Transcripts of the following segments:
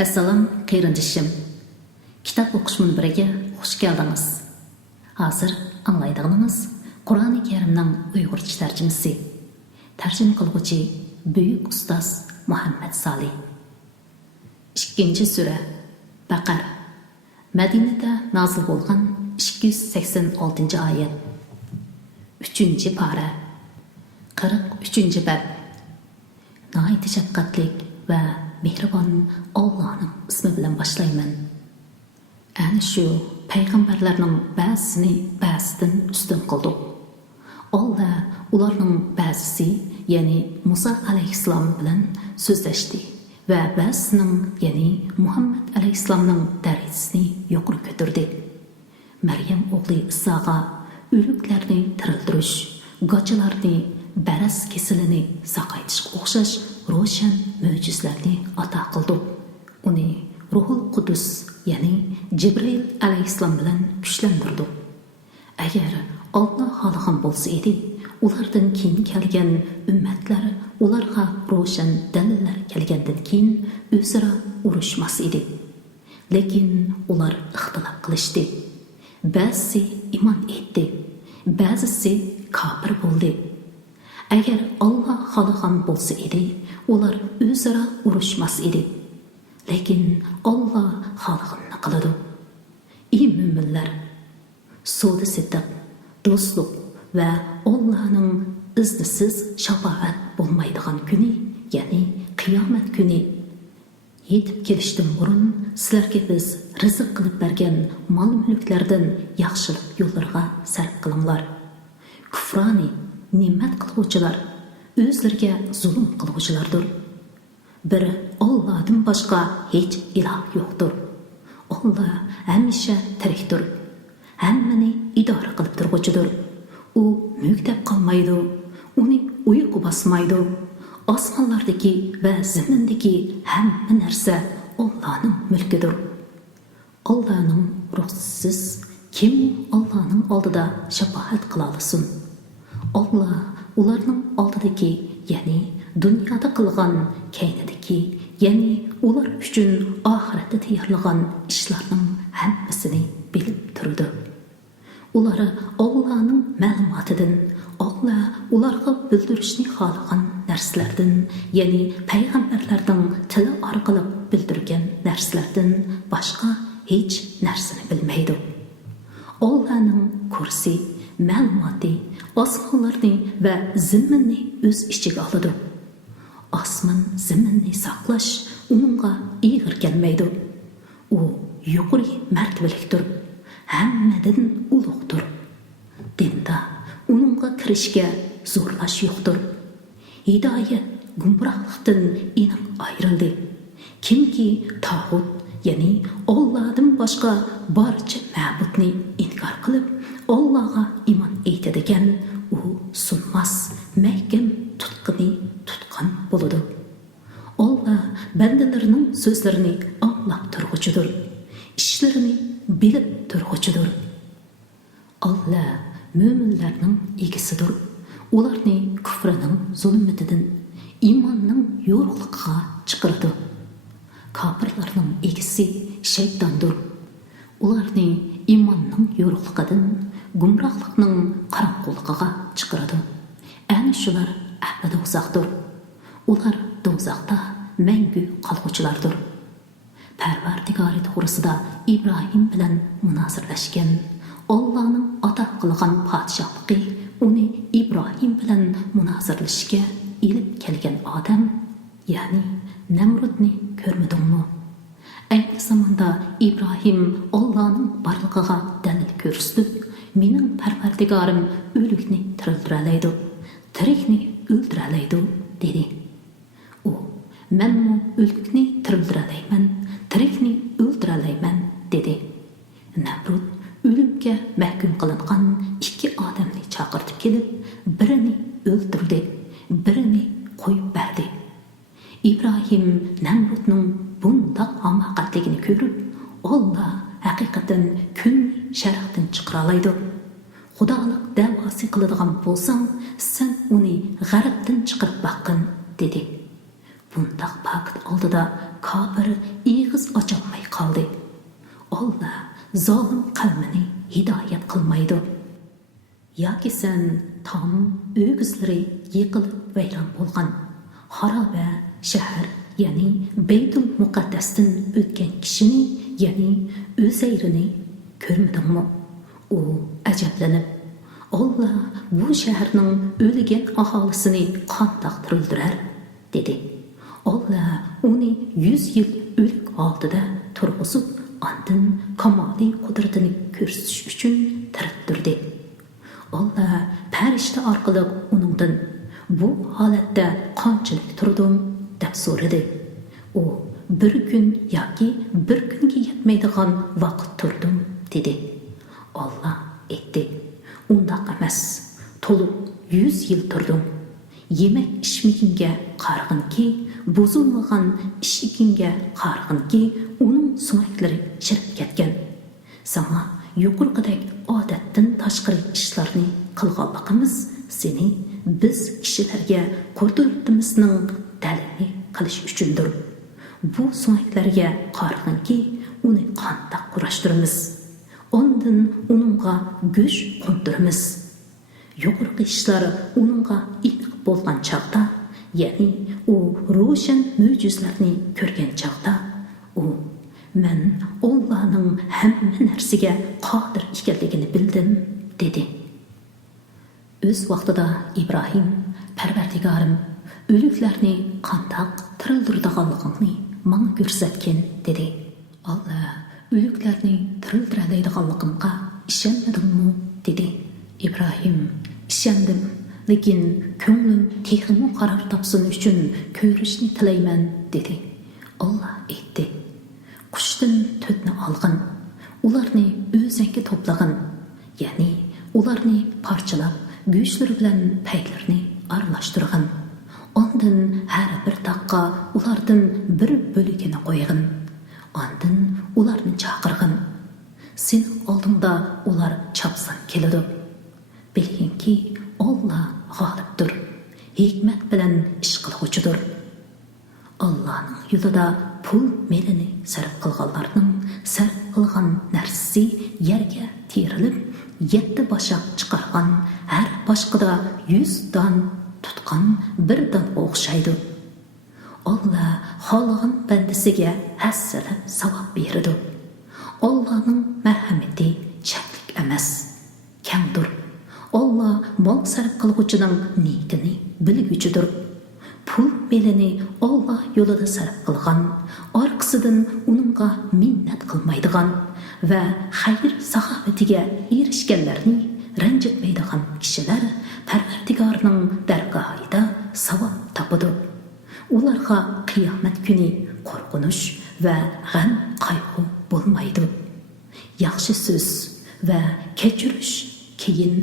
Assalom qeyrindishim. Kitap o'qish munbiriga xush keldingiz. Hozir anglaydiganimiz Qur'oni Karimning Uyg'urcha tarjimasi. Tarjima qiluvchi buyuk ustoz Muhammad Solih. 2-sura Baqara. Madinada nozil bo'lgan 286-oyat. 3-para. 43-bab. Nəhayət şəfqətlik və mehribon Allah'ın ismi bilan başlayman. Ana shu payg'ambarlarning ba'zisini ba'zidan ustun qildi. Allah ularning ba'zisi, ya'ni Musa alayhissalom bilan so'zlashdi va ba'zisining, ya'ni Muhammad alayhissalomning darajasini yuqori ko'tardi. Maryam o'g'li Isoga o'liklarni tirildirish, gochalarni, baras kesilini saqaytishga o'xshash ro'shan mo'jizlarni ato qildi. Uni Ruhul Qudus, ya'ni Jibril alayhissalom bilan kuchlantirdi. Agar Alloh xohlagan bo'lsa edi, ulardan keyin kelgan ummatlar ularga ro'shan dalillar kelgandan keyin o'zaro urushmas edi. Lekin ular ixtilof qilishdi. Ba'zisi iymon etdi, ba'zisi kofir bo'ldi. Agar Alloh xohlagan bo'lsa edi, ular o'zaro urushmas edi. Lekin Alloh xohlaganini qiladi. Ey mo'minlar, so'da siddiq, do'stlik va Allohning iznisiz shafoat bo'lmaydigan kuni, ya'ni qiyomat kuni yetib kelishdan burun sizlarga biz rizq qilib bergan mol-mulklardan yaxshilik yo'llarga sarf qilinglar. Kufroni ne'mat qiluvchilar o'zlariga zulm qiluvchilardir. Bir Allohdan boshqa hech iloh yo'qdir. Alloh hamisha tirikdir. Hammani idora qilib turguchidir. U mulkdab qolmaydi. Uni uyqu bosmaydi. Osmonlardagi va zamindagi hamma narsa Allohning mulkidir. Allohning ruxsatisiz kim Allohning oldida shafoat qila olsin? Allah ularning oldidagi, ya'ni dunyoda qilgan, keynidagi, ya'ni ular uchun oxiratda tayyorlagan ishlarning hammasini bilib turdi. Ular Allohning ma'lumotidan, Allah ularga bildirishni xohlagan narsalardan, ya'ni payg'ambarlarning tili orqali bildirgan narsalardan boshqa hech narsani bilmaydi. Allahning kursi, ma'lumoti osmonlarni va zaminni o'z ichiga oladi. Osmon zaminni saqlash uningga ig'ir kelmaydi. U yuqori martabalikdir, hammadan ulug'dir. Dinda uningga kirishga zo'rlash yo'qdir. Hidoyat gumrohlikdan aniq ayrildi. Kimki tog'ut, ya'ni Allohdan boshqa barcha ma'budni inkor qilib Allohga iymon etadigan, u sunmas, mahkam tutqini tutqan bo'ladi. Alloh bandalarining so'zlarini anglab turg'uchidir, ishlarini bilib turg'uchidir. Alloh mo'minlarning egisidir. Ularni kufrining zulmatidan iymonning yo'qligiga chiqaradi. Kofirlarning egisi shaytondir. Ularni iymonning yo'qligidan gumrohlikning qorong'uligiga chiqaradi. Ana shular ahli do'zaxdir. Ular do'zaxda mangu qolg'uchilardir. Parvardigori to'g'risida Ibrohim bilan munozirlashgan, Allohning ato qilgan podshohligi uni Ibrohim bilan munozirlashga ilib kelgan odam, ya'ni Namrudni ko'rmadingmi? Ayni zamonda Ibrohim Allohning borligiga dalil ko'rsatib, mening Parvardigorim o'likni tiriltiralaydi, tirikni o'ldiralaydi dedi. U, menmi o'likni tiriltiralayman, tirikni o'ldiralayman dedi. Namrud o'limga mahkum qilingan ikki odamni chaqirtib kelib, birini o'ldirdi, birini qo'yib berdi. İbrahim Namrudning bundoq hamoqatligini ko'rib, Alloh haqiqatan kunni sharqdan chiqara oladi. Xudolik da'vosi qiladigan bo'lsang, sen uni g'arbdan chiqarib boqqin dedi. Bundoq vaqt oldida kofir ig'iz ko'z ocholmay qoldi. Alloh zolim qavmini hidoyat qilmaydi. Yoki sen tom o'gizlari yiqilib vayron bo'lgan xaroba shahar, ya'ni Baytul Muqaddasdan o'tgan kishini, ya'ni Uzayrini ko'rmadingmi? U ajablanib, Alloh bu shaharning o'lgan aholisini qandoq tirildirar, dedi. Alloh uni 100 yil o'lik oldida turg'izib, ondan kamoliy qudratini ko'rsatish uchun tiriltirdi. Alloh farishta orqali uningdan bu holatda qanchalik turdim deb so'radi. U bir kun yoki bir kunga yetmaydigan vaqt turdim, dedi. Alloh aytdi, undaq emas, to'liq 100 yil turdim. Yemek içmeginge qarg'in ki, bozulmagan işiginge qarg'in ki, uning sumaklari chirib ketgan. Sana yuqorqidek odatdan tashqari ishlarni qilganligimiz seni biz kishilarga qudiratimizning dalili qilish uchundir. Bu sumaklarga qarg'in ki, uni qandoq kurashtiramiz. Ondan uningga go'sh qo'ndiramiz. Yuqorqi ishlar uningga aniq bo'lgan chaqda, ya'ni u ro'shan mo'jizlarni ko'rgan chaqda, u men Allohning hamma narsaga qodir ekanligini bildim, dedi. O'z vaqtida Ibrohim, Parvardigorim, o'liklarni qandoq tirildirganligini menga ko'rsatgan, dedi. Alloh o'liklarni tirildiradiganligimga ishonmadingmi, dedi. İbrahim, ishondim, lekin ko'nglim texmi qaror topsin uchun ko'rishni tilayman, dedi. Alloh aytdi, qushdan to'tni olgin, ularni o'zingga to'plagin, ya'ni ularni parchalab, go'shtlari bilan paylarni aralashtirgin. Ondan har bir taqqa ulardan bir bo'lagini qo'ygin. Ondan ularni chaqirgin. Sen oldingda ular chopsan keladi. Bilginki Alloh g'olibdir, hikmat bilan ish qiluvchidir. Allohning yo'lida pul melini sarf qilganlarning sarf qilgan narsasi yerga terilib, 7 boshaq chiqargan, har boshqada 100 don tutgan bir don o'xshaydi. Alloh xohlagan bandasiga hassalab savob beradi. Allohning marhamati cheklik emas, kamdir. Alloh mol sarf qilguvchining niyatini bilguchidir. Pul melini Alloh yo'lida sarf qilgan, orqasidan uningga minnat qilmaydigan va xayr saxovatiga erishganlarni ranjitmaydigan kishilar Parvardigorning dargohida savob topadi. Ularga qiyomat kuni qo'rqinish va g'am qayg'u bo'lmaydi. Yaxshi so'z va kechirish keyin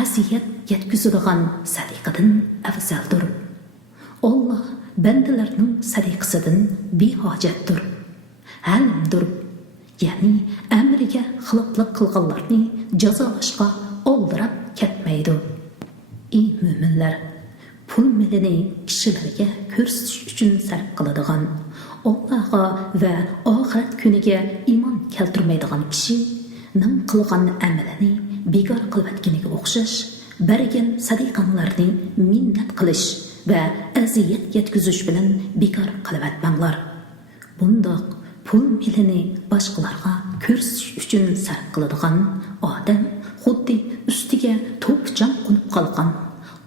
aziyat yetkazadigan sadiqadan afzaldir. Alloh bandalarning sadiqasidan behojatdir, halimdir, ya'ni amriga xiloflik qilganlarni jazolashga oldirab ketmaydi. Ey mo'minlar, pul melini kishilarga ko'rsatish uchun sarf qiladigan, Allohga va oxirat kuniga iymon keltirmaydigan kishi ning qilgan amalini bekor qilayotganiga o'xshash, bergan sadiqanlarni minnat qilish va aziyat yetkazish bilan bekor qilayotmanglar. Bundoq pul melini boshqalarga ko'rsatish uchun sarf qiladigan odam xuddi ustiga to'pcham qo'nib qolgan,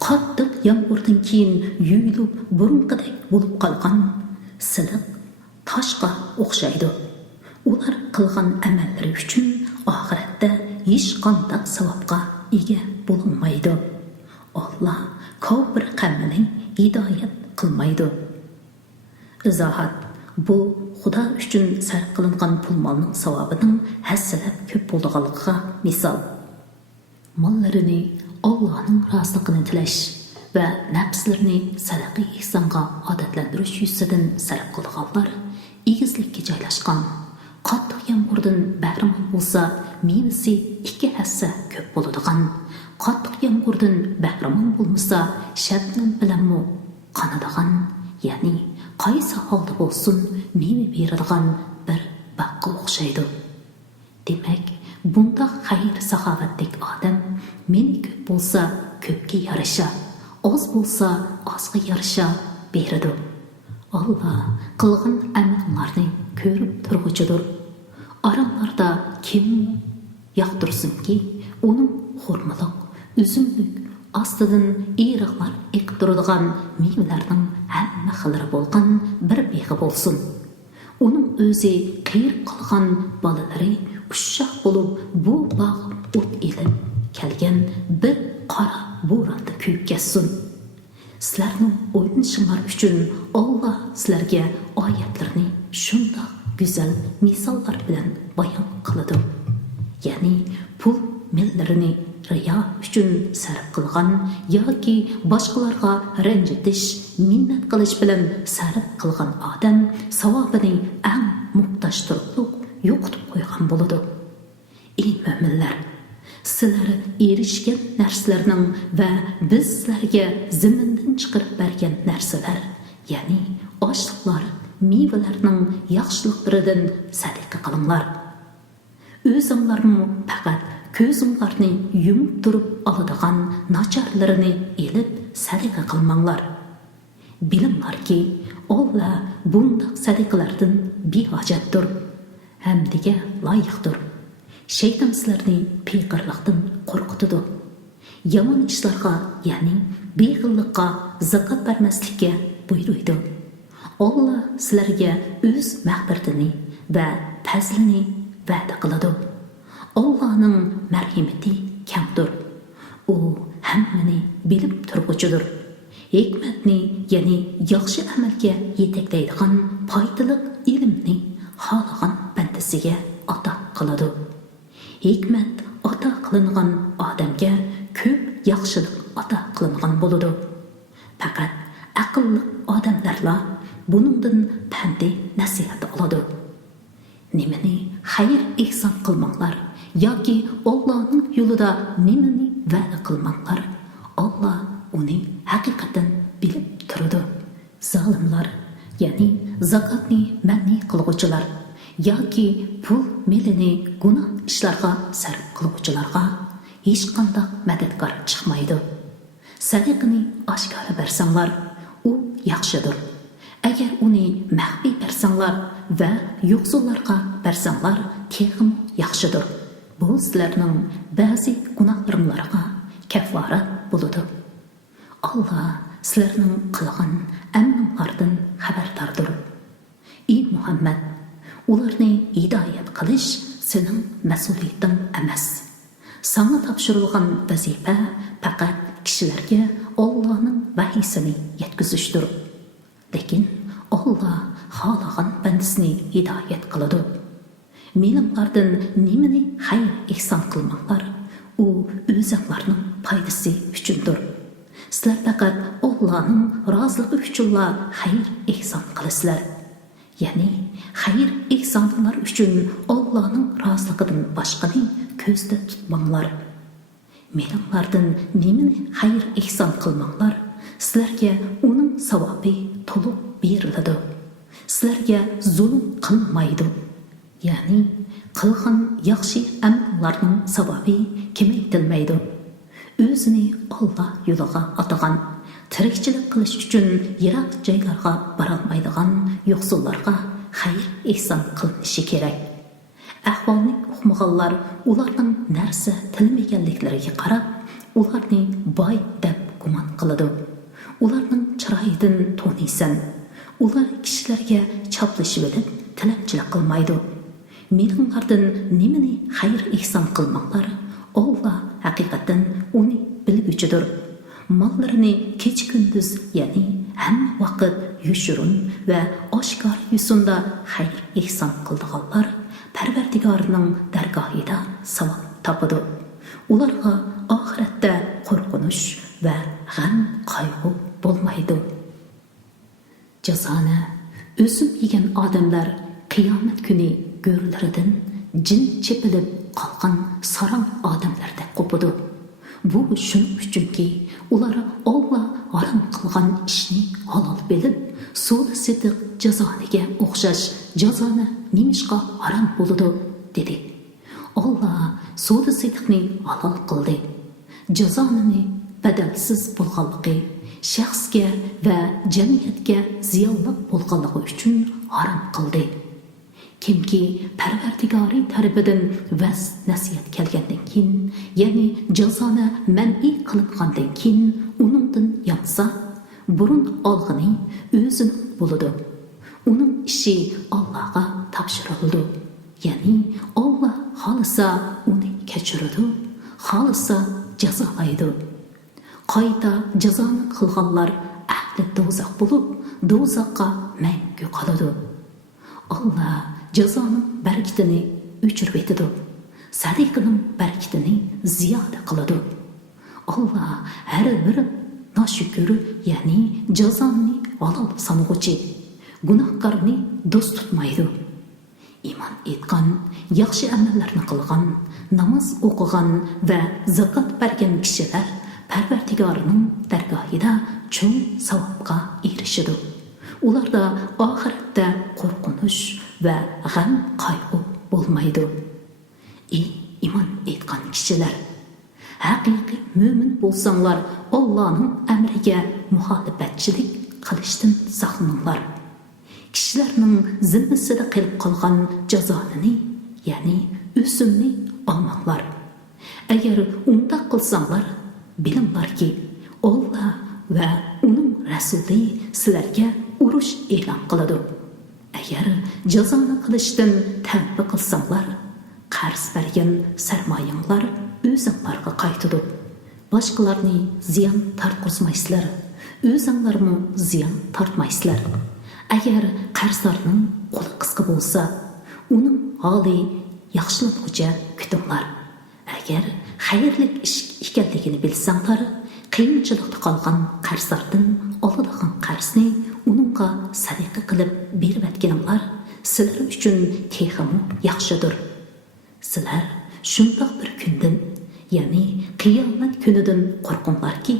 qattiq yomg'irdan keyin yuyilib burunqidek bo'lib qolgan siliq toshga o'xshaydi. Ular qilgan amallari uchun oxiratda hech qanday savobga ega bo'lmaydi. Alloh kofir qavmini hidoyat qilmaydi. Izohat: bu Xudo uchun sarf qilingan pul molning savobining hassalab ko'p bo'lganligiga misol. Mollarini Allohning roziligini tilash va nafslarini sadaqa ihsonga odatlantirish yuzidan sarf qilganlar egizlikka joylashgan. Qattiq yomg'irdan bahramand bo'lsa, mevasi 2 hassa ko'p bo'ladigan. Qattiq yomg'irdan bahramand bo'lmasa, shabnam bilanmi qanadigan, ya'ni qaysi holda bo'lsin meva beradigan bir baqqa o'xshaydi. Demak, bunda xayr saxovatlik odam meni ko'p bo'lsa ko'pga yarasha, oz bo'lsa ozga yarasha beradi. Allah qilgan amallarni ko'rib turg'uchidir. Aralarda kim yoqtirsinki, uning xurmaliq, üzümlük, astidan iriqlar eqib turadigan mevalarning hamma xillari bo'lgan bir behi bo'lsin. Uning o'zi qiyr qilgan bolalari ushshoq bo'lib bu bog' o't elib kelgan bir qora bo'ronda kuyib ketsin. Sizlarning o'ynashinglar uchun Alloh sizlarga oyatlarni shundoq go'zal misollar bilan bayon qiladi. Ya'ni pul mellarini riyo uchun sarf qilgan yoki boshqalarga ranjitish, minnat qilish bilan sarf qilgan odam savobining eng muhtoj turib yo'qotib qo'ygan bo'ladi. Ey mo'minlar, sizlar erishgan narsalarning va biz sizlarga zimindan chiqarib bergan narsalar, ya'ni oshliqlar, mevalarning yaxshiliklaridan sadaqa qilinglar. O'zinglarni faqat ko'zinglarni yumib turib oladigan nacharlarini elib sadaqa qilmanglar. Bilinglarki, Alloh bunday sadaqalardan behojatdir, hamdiga loyiqdir. Shayton sizlarni piyqirliqdan qo'rqitadi. Yomon ishlarga, ya'ni beg'illikqa, zakot bermaslikka buyuruydi. Alloh sizlarga o'z mag'firatini va fazlini va'da qiladi. Allohning marhamati kamdir. U hammani bilib turg'uchidir. Hikmatni, ya'ni yaxshi amalga yetaklaydigan foydali ilmni xohlagan bandasiga ato qiladi. Hikmat ato qilingan odamga ko'p yaxshilik ato qilingan bo'ladi. Faqat aqlli odamlarla buningdan pandi nasihat oladi. Nimani xayr ihson qilmanglar yoki Allohning yo'lida nimani va'da qilmanglar. Alloh uni haqiqatan bilib turadi. Zolimlar, ya'ni zakotni man'i qilguvchilar yoki pul melini gunoh ishlarga sarf qilguvchilarga hech qanday madadkor chiqmaydi. Sadaqani oshkora bersanglar, u yaxshidir. Agar uni maxfiy bersanglar va yo'qsullarga bersanglar, texim yaxshidir. Bu sizlarning ba'zi gunohlaringlarga kafforat bo'ladi. Alloh sizlarning qilgan amallardan xabardordir. Ey Muhammad, ularni hidoyat qilish sening mas'uliyating emas. Sana topshirilgan vazifa faqat kishilarga Allohning vahiysini yetkazishdir. Lekin Alloh xohlagan bandasini hidoyat qiladi. Menimlardan nimani xayr ihson qilmanglar, u o'zinglarning foydasi uchundir. Sizlar faqat Allohning roziligi uchunla xayr ihson qilasizlar. Ya'ni xayr ihsonlar uchun Allohning roziligidan boshqani ko'zda tutmanglar. Menimlardan nimani xayr ihson qilmanglar, sizlarga uning savobi to'liq beriladi. Sizlarga zulm qilmaydi. Ya'ni qilgan yaxshi amallarning savobi kamaytirilmaydi. O'zini Alloh yo'liga atagan, tirikchilik qilish uchun yiroq joylarga borolmaydigan yo'qsullarga xayr ihson qilinishi kerak. Ahvolni o'qimaganlar ularning narsa tilmaganliklariga qarab, ularni boy deb gumon qiladi. Ularning chiroyidan to'niysan. Ular kishilarga choplashib bilib, tilanchilik qilmaydi. Meninglardan nimani xayr ihson qilmanglar, Alloh haqiqatan uni bilguchidir. Mollarini kech kunduz, ya'ni hamma vaqt yushurun va oshkor yusunda xayr ihson qildiganlar Parvardigorining dargohida savob topadi. Ularga oxiratda qo'rqinish va g'am qayg'u bo'lmaydi. Jazoni o'sim yegan odamlar qiyomat kuni go'rlaridan jin chepilib qolgan saram odamlardek qo'pidi. Bu shuning uchunki ular Alloh harom qilgan ishni halol bilib, sud setiq jazoniga o'xshash jazoni nimishqa harom bo'ladi dedi. Alloh sud setiqni halol qildi. Jazonini badalsiz bo'lganligi, shaxsga va jamiyatga ziyonli bo'lganligi uchun harom qildi. Kimki Parvardigori tarafidan vas nasihat kelgandan keyin, ya'ni jazoni man'iy qilingandan keyin uningdan yonsa, burun olg'ini o'zini bo'ladi. Uning ishi Allohga topshirildi. Ya'ni Alloh xolisa uni kechiradi, xolisa jazolaydi. Qayta jazoni qilganlar ahli do'zax bo'lib, do'zaxga mangu qoladi. Alloh jazoning barakatini o'chirib etadi. Sadiqning barakatini ziyoda qiladi. Alloh har bir noshukr, ya'ni jazoni halol sanag'uchi gunohkorni do'st tutmaydi. Iymon etgan, yaxshi amallarni qilgan, namoz o'qigan va zakot bergan kishilar Parvardigorining dargohida cho'ng savobga erishadi. Ularda oxiratda qo'rqinish va g'am qayg'u bo'lmaydi. Iymon etgan kishilar, haqiqiy mo'min bo'lsanglar, Allohning amriga muxolifatchilik qilishdan saqlaninglar. Kishilarning zimmasida qilib qolgan jazonini, ya'ni o'simni olmanglar. Agar unda qilsanglar, bilinglarki, Alloh va uning rasuli sizlarga urush e'lon qiladi. Agar jazoni qilishdan tavba qilsanglar, qarz bergan sarmoyanglar o'zinglarga qaytadi. Boshqalarni ziyon tortqizmaysizlar, o'zinglarmi ziyon tortmaysizlar. Agar qarzdorning qo'li qisqa bo'lsa, uning holi yaxshilanguncha kutinglar. Agar xayrli ish ekanligini bilsanglar, qiyinchilikda qolgan qarzdordan oladigan qarzni uningga sadaqa qilib berib atganinglar sizlar uchun texmi yaxshidir. Sizlar shundoq bir kundan, ya'ni qiyomat kunidan qo'rqinglarki,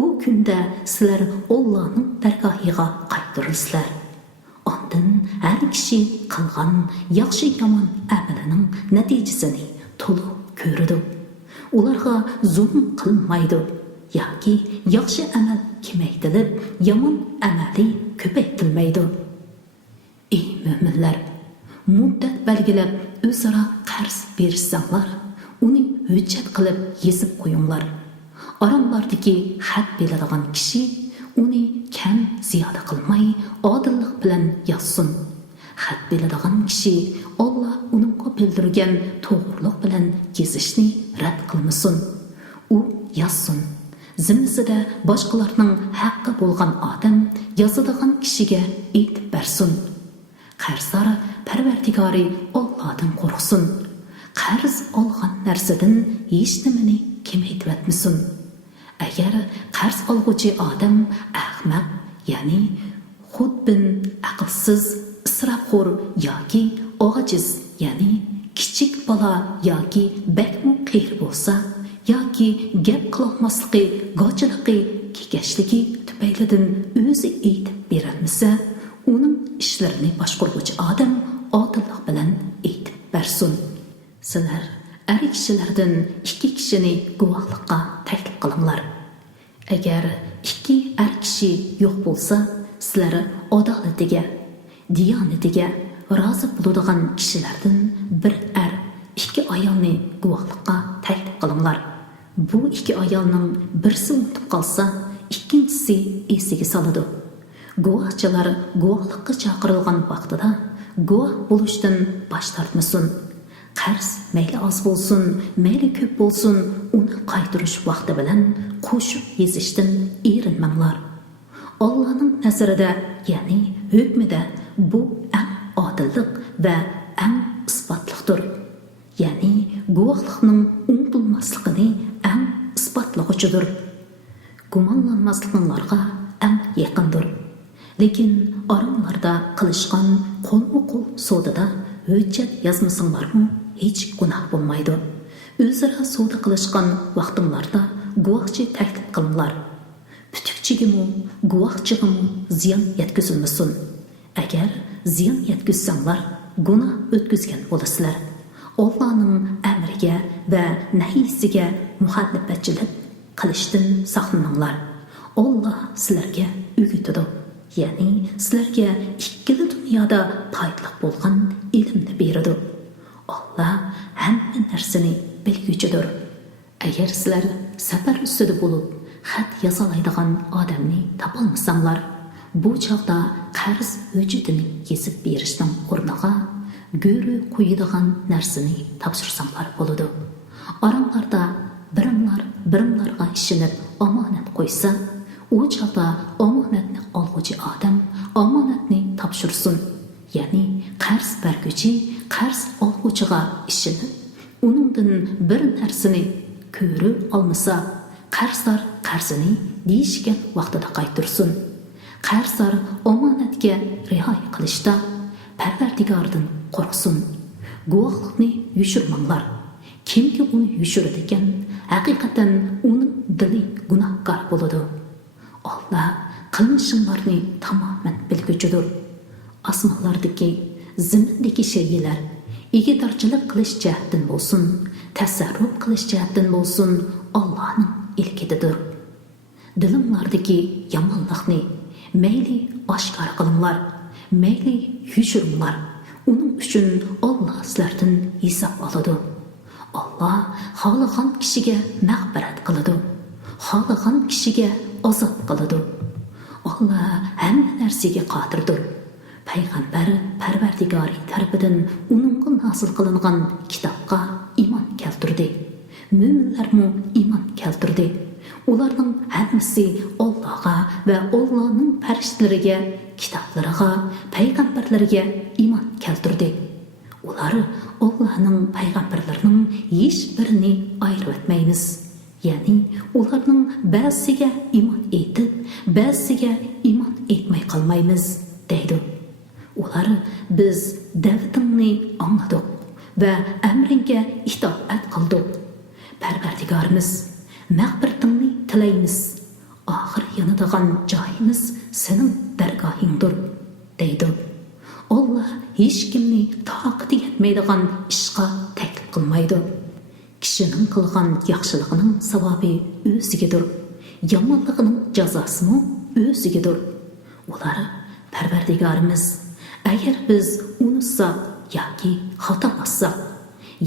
u kunda sizlar Allohning dargohiga qaytarilsizlar. Ondan har kishi qilgan yaxshi yomon amalining natijasini to'liq ko'radi. Ularga zulm qilmaydi yoki yaxshi amal kamaytirilib, yomon amali ko'paytirilmaydi. Ey mo'minlar, muddat belgilab o'zaro qarz berishsanglar, uni hujjat qilib yezib qo'yinglar. Oranglardagi xat beradigan kishi uni kam ziyoda qilmay, odillik bilan yozsin. Xat beradigan kishi Alloh uningga bildirgan to'g'riliq bilan yezishni rad qilmasin. U yozsin. Zimmisida boshqalarning haqqi bo'lgan odam yozadigan kishiga aytib bersin. Qarzdor Parvardigori Allohdan qo'rqsin. Qarz olgan narsadan hech nimani kamaytirib etmasin. Agar qarz olguvchi odam ahmaq, ya'ni xudbin, aqlsiz, isrofxo'r yoki ojiz, ya'ni kichik bola yoki bakmu qiyr bo'lsa, yoki gap qilolmasligi, gochiligi, kekashligi tufaylidan o'zi aytib berolmasa, uning ishlarini boshqaruvchi odam odillik bilan aytib bersin. Sizlar er kishilardan 2 kishini guvohlikqa taklif qilinglar. Agar 2 er kishi yo'q bo'lsa, sizlar adolatiga, diyonatiga rozi bo'ladigan kishilardan bir er, 2 ayolni guvohlikqa taklif qilinglar. Bu 2 ayolning birisi unutib qolsa, ikkinchisi esiga soladi. Guvohchilar guvohlikqa chaqirilgan vaqtida guvoh bo'lishdan bosh tortmasin. Qarz mayli oz bo'lsin, mayli ko'p bo'lsin, uni qaytarish vaqti bilan qo'shib yezishdan erinmanglar. Allohning nazarida, ya'ni hukmida bu eng odillik va eng isbotliqdir. Ya'ni guvohlikning unutilmasligini eng isbotlovchidir. Gumonlanmasliklarga eng yaqindir. Lekin oranglarda qilishgan qo'lma-qo'l sodada hujjat yozmasanglarmi hech gunoh bo'lmaydi. O'zaro savdo qilishgan vaqtinglarda guvohchi taklif qilinglar. Putukchigimi, guvohchigimi ziyon yetkazilmasin. Agar ziyon yetkazsanglar, gunoh o'tkazgan bo'lasizlar. Allohning amriga va nahyisiga muxolifatchilik qilishdan saqlaninglar. Alloh sizlarga o'rgatadi. Ya'ni sizlarga ikkala dunyoda foydali bo'lgan ilmni beradi. Alloh hamma narsani bilguchidir. Agar sizlar safar ustida bo'lib, xat yozalaydigan odamni topolmasanglar, bu chog'da qarz hujjatini yezib berishning o'rniga go'ri qo'yadigan narsani topshirsanglar bo'ladi. Oranglarda birimlarga ishinib omonat qo'ysa, u chog'da omonatni olg'uchi odam omonatni topshirsin. Ya'ni qarz berguchi qarz olg'uchiga ishinib, uningdan bir narsani ko'ri olmasa, qarzdor qarzini deyishgan vaqtida qaytirsin. Qarzdor omonatga rioya qilishda Parvardigordan qo'rqsin. Guvohlikni yushirmanglar. Kimki uni yushiradi ekan, haqiqatan uning dili gunohkor bo'ladi. Alloh qilmishinglarni tamoman bilguchidir. Osmonlardagi, zimindagi shaylar egidorchilik qilish jihatdan bo'lsin, tasarruf qilish jihatdan bo'lsin, Allohning ilkididir. Dilimlardagi yomonlikni mayli oshkor qilinglar, mayli yushiringlar. Uning uchun Alloh sizlardan hisob oladi. Alloh xohlagan kishiga mag'firat qiladi, xohlagan kishiga azob qiladi. Alloh hamma narsaga qodirdir. Payg'ambar Parvardigori tarafidan uningga nasil qilingan kitobga iymon keltirdi. Mo'minlarmi iymon keltirdi. Ularning hammasi Allohga va Allohning farishtalariga, kitoblariga, payg'ambarlarga iymon keltirdi. Ular Allohning payg'ambarlarining hech birini ayirib etmaymiz. Ya'ni ularning ba'zisiga iymon etib, ba'zisiga iymon etmay qolmaymiz deydi. Ular biz da'vatingni angladik va amringga itoat qildik. Parvardigorimiz, mag'firatingni tilaymiz. Oxir yonadigan joyimiz sening dargohingdir deydi. Alloh hech kimni toqati yetmaydigan ishga taklif qilmaydi. Kishining qilgan yaxshiligining savobi o'zigadir, yomonligining jazosi o'zigadir. Ular Parvardigorimiz, agar biz unutsak yoki xato qilsak,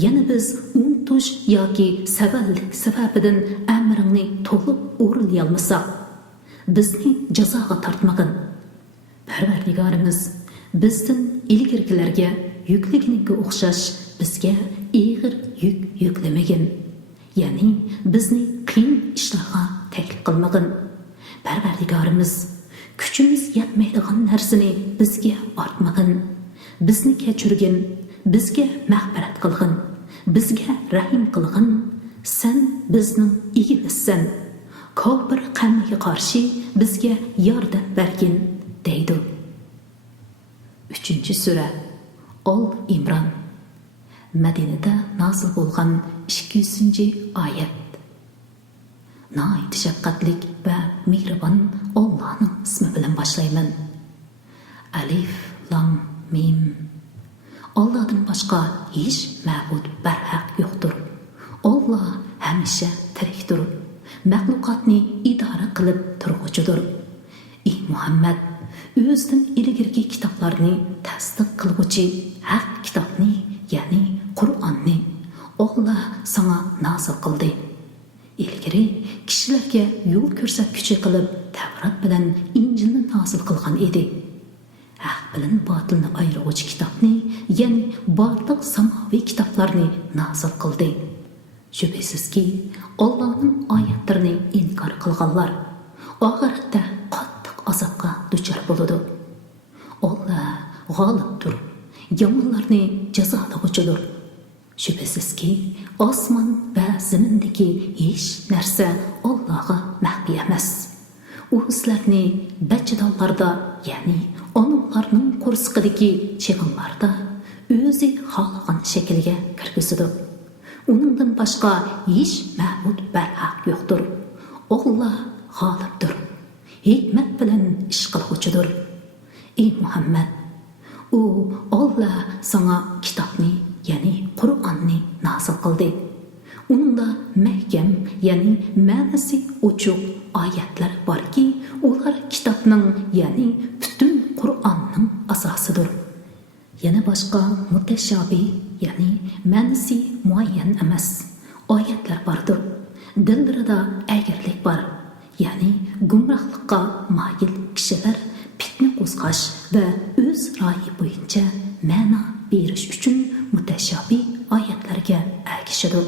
yana biz unutish yoki savallik sababidan amringni to'liq o'rinlay olmasak, bizni jazoga tortmagin. Parvardigorimiz, bizdan ilgirgilarga yukligiga o'xshash bizga ig'ir yuk yuklamagin. Ya'ni bizni qiyin ishlarga taklif qilmagin. Parvardigorimiz, kuchimiz yetmaydigan narsani bizga ortmagin. Bizni kechirgin, bizga mag'firat qilgin, bizga rahim qilgin. Sen bizning egimizsan. Kofir qavmiga qarshi bizga yordam bergin deydi. 3-sura Al-Imron. Madinada nazil bo'lgan 200-oyat. Nihoyat shafqatli va mehribon Allohning ismi bilan boshlayman. Alif Lam Mim. Allohdan boshqa hech ma'bud barhaq yo'qdir. Alloh hamisha tirikdir. Maxluqotni idora qilib turg'uchidir. Ey Muhammad, o'zidan ilgirgi kitoblarni tasdiq qilguvchi haq kitobni, ya'ni Qur'onni Alloh sana nazil qildi. Ilgari kishilarga yo'l ko'rsatguchi qilib Tavrat bilan Injilni nazil qilgan edi. Haq bilan botilni ayiruvchi kitobni, ya'ni barliq samoviy kitoblarni nazil qildi. Shubhasizki, Allohning oyatlarini inkor qilganlar oxiratda qattiq azobga duchor bo'ladi. Alloh g'olibdir, yomonlarni jazolag'uchidir. Shubhasizki, osmon va zimindagi hech narsa Allohga maxfiy emas. U sizlarni bachadonlarda, ya'ni onlarning qursiqidagi chig'inlarda o'zi xohlagan shakliga kirgizadi. Uningdan boshqa hech ma'bud barhaq yo'qdir. Allah g'olibdir, hikmat bilan ish qiluvchidir. Ey Muhammad, u Allah sana kitobni, ya'ni Qur'onni nazil qildi. Uningda mahkam, ya'ni ma'nosi ochiq oyatlar borki, ular kitobning, ya'ni butun Qur'onning asosidir. Yana boshqa mutashabih, ya'ni ma'nosi muayyan emas oyatlar bordir. Dillarida agarlik bor, ya'ni gumrohlikqa moyil kishilar fitna qo'zg'ash va o'z ro'yi bo'yicha ma'no berish uchun mutashabih oyatlarga ergashadi.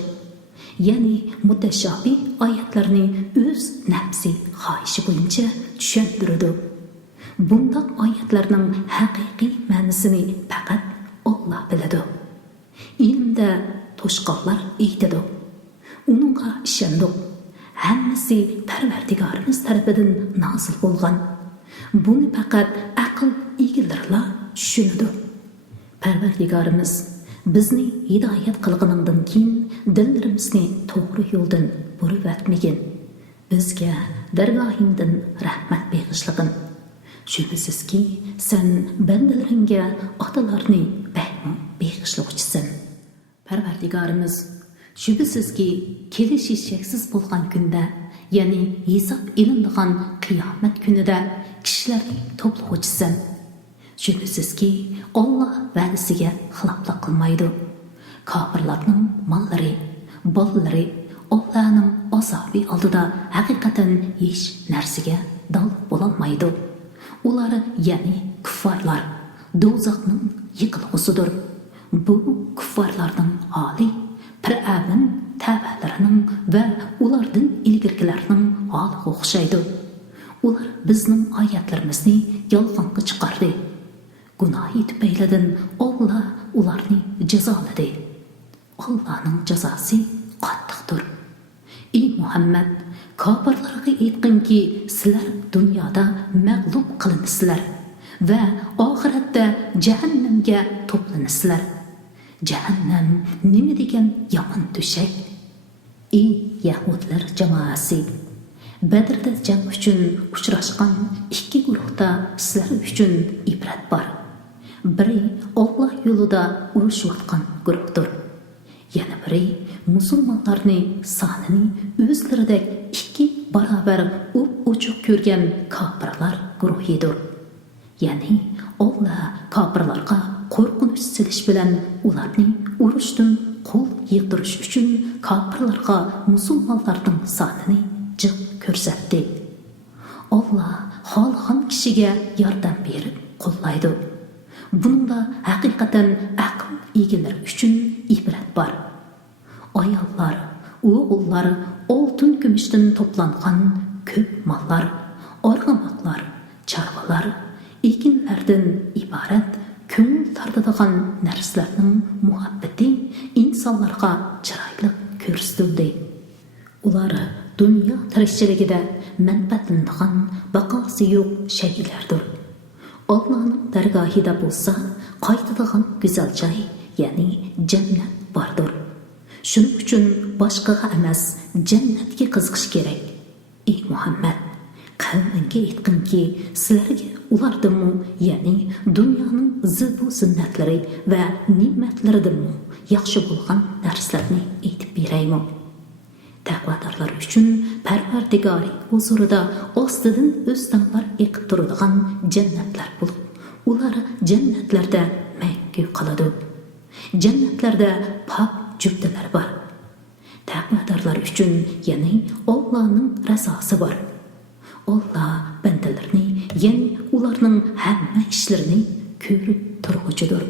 Ya'ni mutashabih oyatlarni o'z nafsi xohishi bo'yicha tushuntiradi. Bunday oyatlarning haqiqiy ma'nosini faqat Alloh biladi. Ilmda to'shqoqlar aytadi. Uningga ishondik. Hammasi Parvardigorimiz tarafidan nozil bo'lgan. Buni faqat aql egalarilar tushunadi. Parvardigorimiz bizni hidoyat qilganingdan keyin dillarimizni to'g'ri yo'ldan burib o'tmagan. Bizga dargohingdan rahmat beg'ishlagin. Shubhasizki, sen bandalaringga otalarni beg'ishlovchisan. Parvardigorimiz shubhasizki kelishi shaksiz bo'lgan kunda, ya'ni hisob ilinadigan qiyomat kunida kishilarni to'plovchisan. Shubhasizki Alloh va'dasiga xiloflik qilmaydi. Kofirlarning mollari, bolalari Allohning azobi oldida haqiqatan hech narsaga dal bo'lolmaydi. Ular, ya'ni kuffarlar, do'zaxning yiqilg'usidir. Bu kuffarlarning holi Fir'avn tabalarining va ulardan ilgirkilarning holiga o'xshaydi. Ular bizning oyatlarimizni yolg'onga chiqardi. Gunohi tufaylidan Alloh ularni jazoladi. Allohning jazosi qattiqdir. Ey Muhammad, kofirlarga aytqinki, sizlar dunyoda mag'lub qilinsizlar va oxiratda jahannamga to'plansizlar. Jahannam nima degan yomon to'shak? Ey Yahudlar jamoasi, Badrda jang uchun uchrashgan ikki guruhda sizlar uchun ibrat bor. Biri Alloh yo'lida urushayotgan guruhdir. Yana biri musulmonlarni sonini o'zlaridek ikki barobar ochiq ko'rgan kofirlar guruhidir. Ya'ni Alloh kofirlarga qo'rqinch silish bilan ularni urushdan qo'l yig'dirish uchun kofirlarga musulmonlarning sonini jiq ko'rsatdi. Alloh xohlagan kishiga yordam berib qo'llaydi. Bunda haqiqatan aql egalari uchun ibrat bor. Ayollar, o'g'illar, oltin kumushdan to'plangan ko'p mollar, org'amoqlar, chorvalar, ekinlardan iborat ko'ngil tortadigan narsalarning muhabbati insonlarga chiroyli ko'rsatildi. Ular dunyo tirikchiligida manfaatlanadigan baqosi yo'q shaylardir. Allohning dargohida bo'lsa, qaytadigan go'zal joy, ya'ni jannat bordir. Shuning uchun boshqaga emas, jannatga qiziqish kerak. Ey Muhammad, qavmingga aytqinki, sizlarga ulardanmi, ya'ni dunyoning zibu zinnatlari va ne'matlaridanmi yaxshi bo'lgan narsalarni aytib beraymi? Taqvodorlar uchun Parvardigori huzurida ostidan o'stanlar eqib turadigan jannatlar bo'lib, ular jannatlarda makka qoladi. Jannatlarda pok juftalar bor. Taqvodorlar uchun, ya'ni Allohning razosi bor. Alloh bandalarni, ya'ni ularning hamma ishlarini ko'rib turg'uchidir.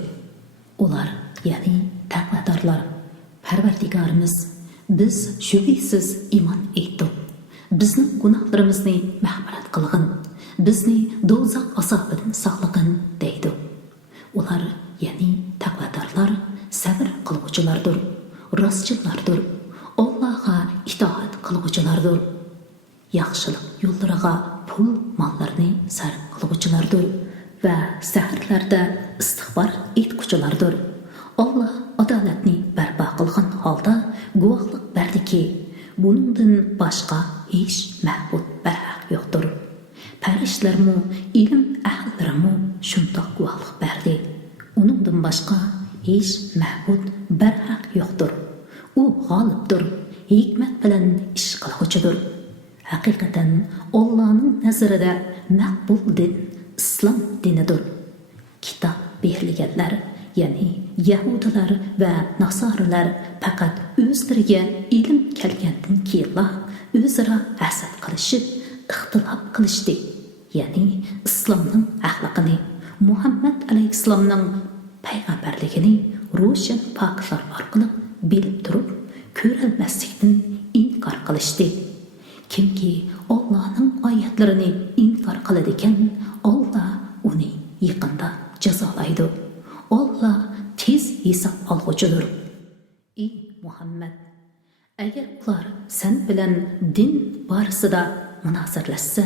Ular, ya'ni taqvodorlar, Parvardigorimiz, biz shubhasiz iymon etdik. Bizning gunohlarimizni mag'firat qilgin, bizni do'zax azobidan saqlagin deydi. Ular, ya'ni taqvodorlar, sabr qiluvchilardir, rostchilardir, Allohga itoat qiluvchilardir, yaxshilik yo'llariga pul mollarni sarf qiluvchilardir va saharlarda istig'for etuvchilardir. Alloh adolatni barpo qilgan holda guvohlik berdiki, buningdan boshqa hech ma'bud barhaq yo'qdir. Farishtalarmi, ilm ahllarimu shundoq guvohlik berdi. Uningdan boshqa hech ma'bud barhaq yo'qdir. U g'olibdir, hikmat bilan ish qiluvchidir. Haqiqatan Allohning nazarida maqbul din islom dinidir. Kitob berilganlar, ya'ni Yahudilar va Nasorilar faqat o'zlariga ilm kelgandan keyinla o'zaro hasad qilishib, ixtilof qilishdi. Ya'ni islomning axloqini, Muhammad alayhissalomning payg'ambarligini ro'shan faktlar orqali bilib turib, ko'rolmaslikdan inkor qilishdi. Kimki Allohning oyatlarini inkor qiladi ekan, Alloh uni yaqinda jazolaydi. Alloh tez hisob olg'uchidir. Ey Muhammad, agar ular sen bilan din borasida munozirlashsa,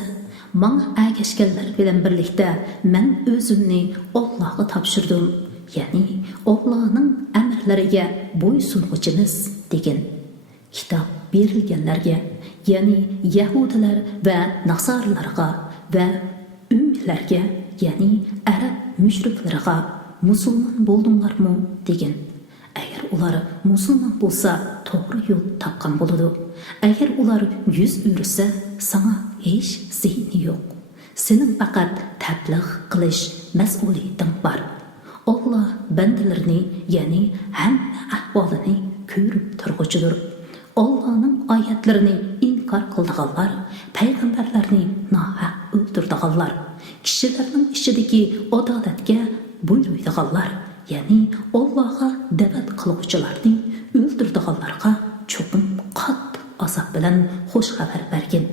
menga agashganlar bilan birlikda men o'zimni Allohga topshirdim, ya'ni Allohning amrlariga bo'ysunguchimiz degan. Kitob berilganlarga, ya'ni Yahudilar va Nasorilarga va ummiylarga, ya'ni arab mushriklariga musulmon bo'ldinglarmi degan. Agar ular musulmon bo'lsa, to'g'ri yo'l topgan bo'ladi. Agar ular yuz o'rsa, sana hech ziyni yo'q. Sening faqat tabliğ qilish mas'uliyating bor. Alloh bandalarni, ya'ni hamma ahvolini ko'rib turg'uchidir. Allohning oyatlarini inkor qilganlar, payg'ambarlarni nohaq o'ldirganlar, kishilarning ichidagi adolatga buyuradiganlar, ya'ni Allohga da'vat qiluvchilarni o'ldirganlarga cho'qim qattiq azob bilan xush xabar bergan.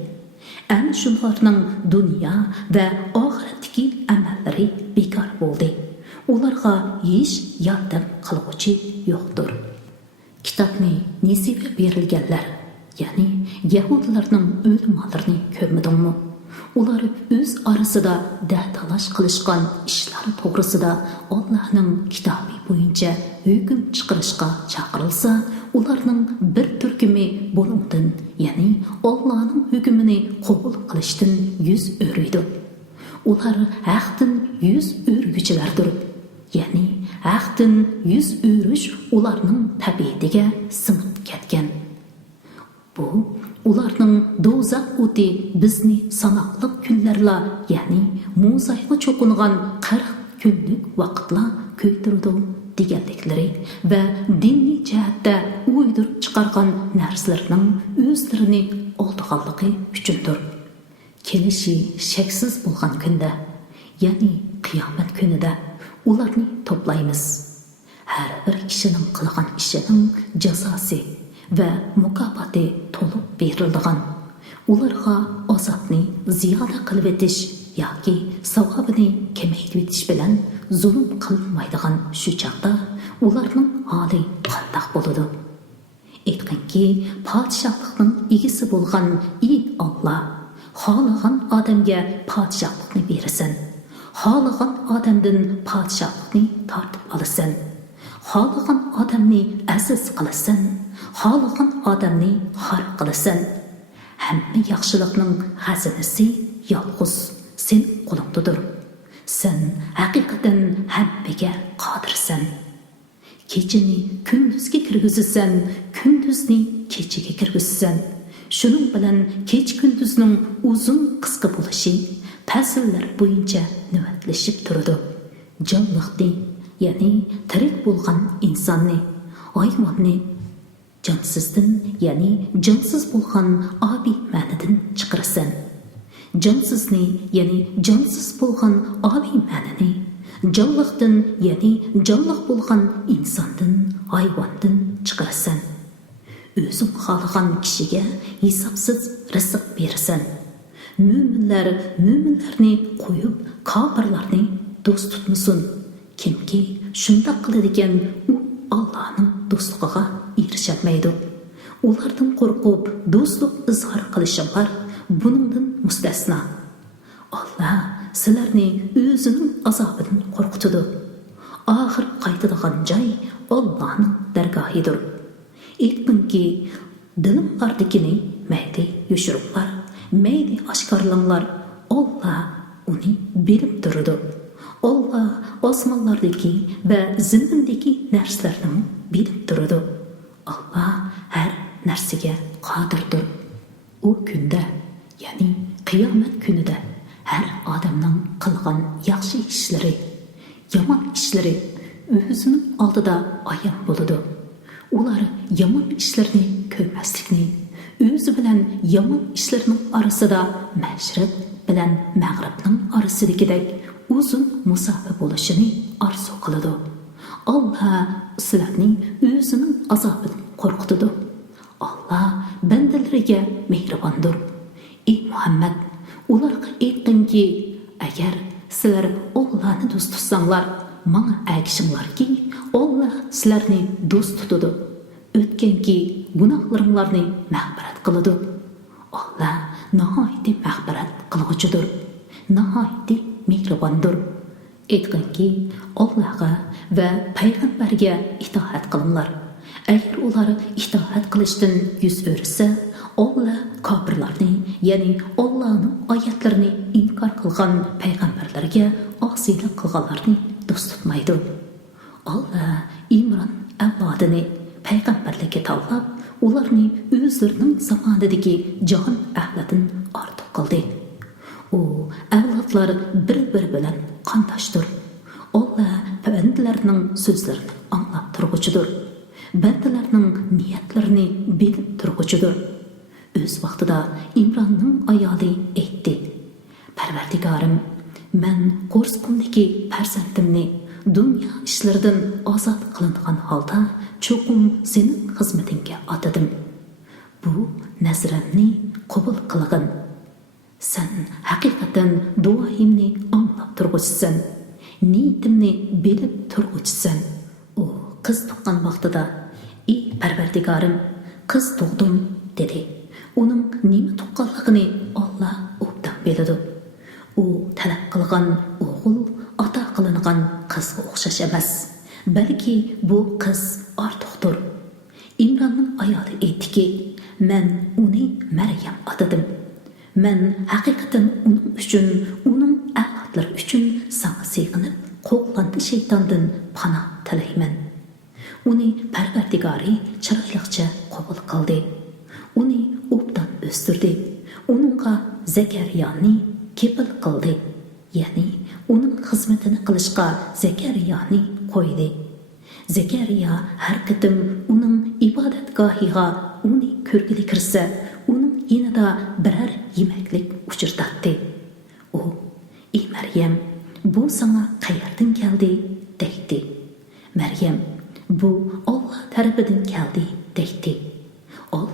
Ana shularning dunyo va oxiratdagi amallari bekor bo'ldi. Ularga hech yordam qiluvchi yo'qdir. Kitobni nesiba berilganlar, ya'ni Yahudilarning o'limlarini ko'rmadingmi? Ular o'z orasida datalash qilishgan ishlar to'g'risida Allohning kitobi bo'yicha hukm chiqarishga chaqirilsa, ularning bir turkumi buningdan, ya'ni Allohning hukmini qabul qilishdan yuz o'riydi. Ular haqdan yuz o'rguchilardir. Ya'ni haqdan yuz o'rish ularning tabiatiga singib ketgan. Bu ularning do'zax o'ti bizni sanoqli kunlarla, ya'ni muzayga cho'qingan 40 kunlik vaqtla ko'ytirdi deganliklari va diniy jihatda o'ydirib chiqargan narsalarning o'zlarini oldiganligi uchundir. Kelishi shaksiz bo'lgan kunda, ya'ni qiyomat kunida ularni to'playmiz. Har bir kishining qilgan ishining jazosi va mukofoti to'liq berilgan. Ularga azobni ziyoda qilib etish yoki savobini kamaytirib etish bilan zulm qilmaydigan shu chaqda ularning holi qanday bo'ladi? Aytganki, podshohlikning egasi bo'lgan ey Alloh, xohlagan odamga podshohlikni berasan. Xohlagan odamdan podshohlikni tortib olasan. Xohlagan odamni aziz qilasan. Xohlagan odamni xor qilasan. Hamma yaxshilikning xazinasi yolg'iz sen qo'lingdadir. Sen haqiqatan hammaga qodirsan. Kechani kunduzga kirgizasan, kunduzni kechaga kirgizasan. Shuning bilan kech kunduzning uzun qisqa bo'lishi fasllar bo'yicha navbatlashib turadi. Jonliqni, ya'ni tirik bo'lgan insonni, hayvonni jonsizdan, ya'ni jonsiz bo'lgan obiy ma'nidan chiqarasan. Jonsizni, ya'ni jonsiz bo'lgan obiy ma'nini jonliqdan, ya'ni jonliq bo'lgan insondan, hayvondan chiqarasan. O'zing xohlagan kishiga hisobsiz rizq berasan. Mo'minlar mo'minlarni qo'yib, kofirlarni do'st tutmasin. Kimki shunday qiladi ekan, u Allohning do'stligiga erisholmaydi. Ulardan qo'rqib do'stlik izhor qilishinglar buningdan mustasno. Alloh sizlarni o'zining azobidan qo'rqitadi. Oxir qaytadigan joy Allohning dargohidir. Aytdimki, Dilinglardikini mayli yoshiriblar, mayli oshkorlanglar, Alloh uni bilib turadi. Alloh osmonlardagi va zimindagi narsalarni bilib turadi. Alloh har narsaga qodirdir. U kunda, ya'ni qiyomat kunida har odamning qilgan yaxshi ishlari, yomon ishlari o'zining oldida ayon bo'ladi. Ular yomon ishlarni ko'rmaslikni, o'zi bilan yomon ishlarning orasida mashriq bilan mag'ribning orasidagidek uzun musofa bo'lishini orzu qiladi. Alloh sizlarning o'zining azobidan qo'rqitadi. Alloh bandalariga mehribondir. Ey Muhammad, ularga aytdingki, agar sizlar Allohni do'st tutsanglar, menga aytishinglarki, Alloh sizlarni do'st tutadi. O'tganki gunohlaringlarni mag'firat qiladi. Alloh nihoyatda mag'firat qilg'uchidir, nihoyatda mehribondir. Aytganki, Allohga va payg'ambarga itoat qilinglar. Agar ular itoat qilishdan yuz o'rsa, Alloh kofirlarni, ya'ni Allohning oyatlarini inkor qilgan payg'ambarlarga osiylik qilganlarni do'st tutmaydi. Alloh Imron avlodini payg'ambarlikka tanlab, ularni o'zlarining zamonidagi jon ahlidan ortiq qildi. U avlodlar bir-biri bilan qondoshdir. Alloh bandalarning so'zlarini anglab turg'uchidir. Bandalarning niyatlarini bilib turg'uchidir. O'z vaqtida Imronning ayoli aytdi: Parvardigorim, men qo'rsqimdagi farzandimni dunyo ishlaridan ozod qilingan holda cho'qim sening xizmatingga otadim. Bu nazrimni qabul qilgin. Sen haqiqatan duoyimni anglab turg'uchisan, niyatimni bilib turg'uchisan. U qiz tuqqan vaqtida: Ey Parvardigorim, qiz tug'dim dedi. Uning nima tuqqanligini Alloh obdan biladi. U talab qilgan o'g'il ata qilingan qizga o'xshash emas, balki bu qiz ortiqdir. Imronning ayoli aytdiki, men uni Maryam atadim. Men haqiqatan uning uchun, uning avlodlari uchun sana sig'inib, qo'qlandi shaytondan panoh tilayman. Uni Parvardigori chiroyliqcha qabul qildi. Uni obdan o'stirdi. Uningga Zakariyoni kepil qildi. Ya'ni uning xizmatini qilishga Zakariyoni qo'ydi. Zakariya har qatim uning ibodatgohiga uni ko'rgili kirsa, uning yonida biror yemaklik uchirtatdi. U: Ey Maryam, bu sana qayerdan keldi? deydi. Maryam: Bu Alloh tarafidan keldi deydi. Alloh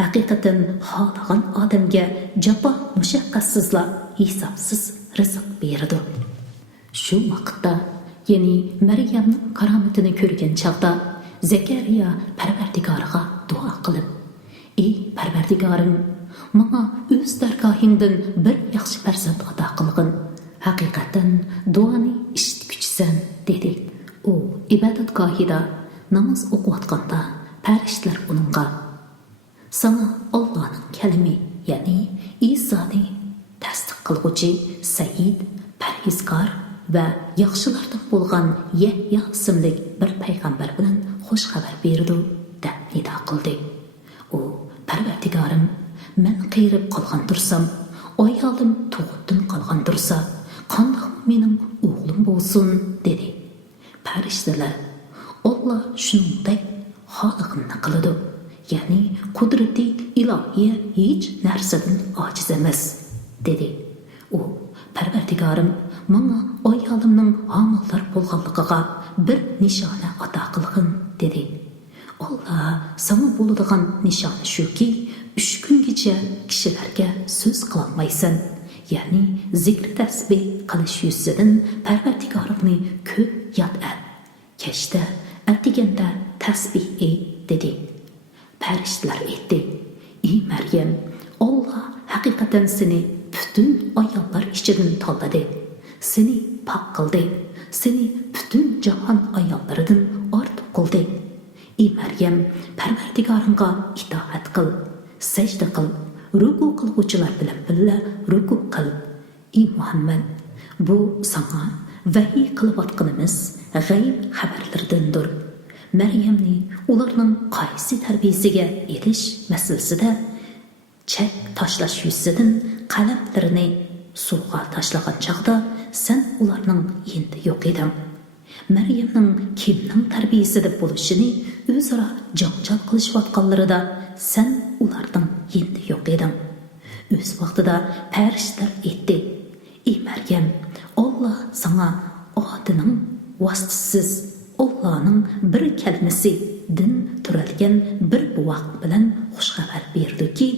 haqiqatan xohlagan odamga jafo mushaqqatsizla hisobsiz rizq beradi. Shu vaqtda, ya'ni Maryamning karomatini ko'rgan chaqda, Zakariya Parvardigoriga duo qilib: Ey Parvardigorim, menga o'z dargohingdan bir yaxshi farzand ato qilgin. Haqiqatan duoni eshitguchisan dedi. U ibodatgohida namoz o'qiyotganda farishtalar uningga: Sana Allohning kalimi, ya'ni Isoni tasdiq qilguvchi Sayyid, parhezkor va yaxshilardan bo'lgan Yahyo ismli bir payg'ambar bilan xush xabar berdi deb nido qildi. U: Parvardigorim, men qiyirib qolgan tursam, ayolim tug'utdan qolgan tursa, qandoq mening o'g'lim bo'lsin dedi. Farishtalar: Alloh shuningdek xohlaganini qiladi. Ya'ni qudrati ilohiya hech narsadan ojiz emas dedi. U: Parvardigorim, menga ayolimning homildor bo'lganligiga bir nishona ato qilgin dedi. Alloh sana bo'ladigan nishoni shuki, 3 kungacha kishilarga so'z qilolmaysan. Ya'ni zikr tasbih qilish yuzidan Parvardigorimni ko'p yod et. Kechda atiganda tasbih et dedi. Farishtalar aytdi: Ey Maryam, Alloh haqiqatan seni butun ayollar ichidan tanladi. Seni pok qildi. Seni butun jahon ayollaridan ortiq qildi. Ey Maryam, Parvardigor parvardigoringga itoat qil, sajda qil, ruku qilguvchilar bilan birga ruku qil. Ey Muhammad, bu sana vahiy qilayotganimiz g'ayb xabarlardandir. Maryamni ularning qaysi tarbiyasiga elish masalasida chak tashlash yuzidan qalamlarini suvga tashlagan chaqda sen ularning endi yo'q eding. Maryamning kimning tarbiyasida bo'lishini o'zaro janjal qilishayotganlarida sen ularning endi yo'q eding. O'z vaqtida farishtalar aytdi: "Ey Maryam, Alloh sana otining vositasiz Allohning bir kalmasi din turadigan bir buvoq bilan xushxabar berdiki,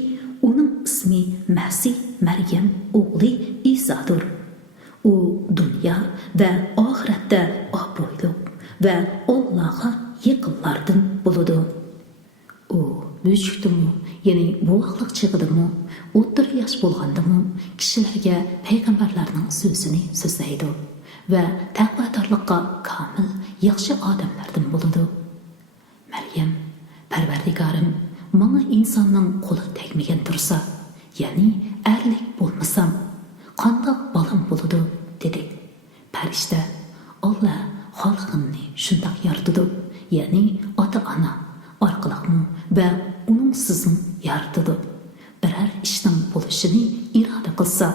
uning ismi Masih Maryam o'g'li Isodir. U dunyo va oxiratda obro'li va Allohga yaqinlardan bo'ladi." U büyüktümü, ya'ni buvoqliq chig'idimi, o'rta yosh bo'lgandimi, kishilarga payg'ambarlarning so'zini so'zlaydi va taqvodorlikqa komil, yaxshi odamlardan bo'ladi. Maryam, Parvardigorim, menga insonning qo'li tegmagan tursa, ya'ni erlik bo'lmasam, qandoq bolam bo'ladi, dedi. Farishta: "Alloh xalqini shundoq yaratdi, ya'ni ota-ona orqaliqmi va uningsizmi yaratdi. Biror ishning bo'lishini iroda qilsa,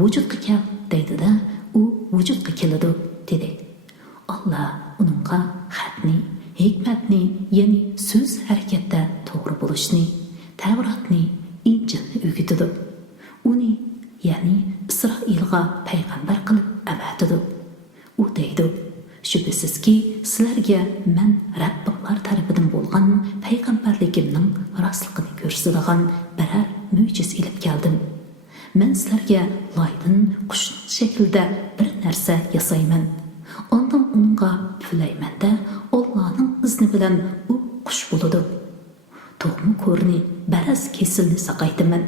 vujudga kel deydi-da, u vujudga keladi", dedi. Alloh uningga xatni, hikmatni, ya'ni so'z harakatda to'g'ri bo'lishni, Tavrotni, Injilni o'rgatdi. Uni, ya'ni Isroilga payg'ambar qilib avatdi. U deydi: "Shubhisizki, sizlarga men Rabbimlar tarafidan bo'lgan payg'ambarligimning rostligini ko'rsatadigan biror mo'jiza ilib keldim. Men sizlarga loydan qushning shaklida bir narsa yasayman. Ondan unga puflaymanda Allohning izni bilan u qush bo'ladi. To'g'mi ko'rni, baraz kesilni saqaytaman.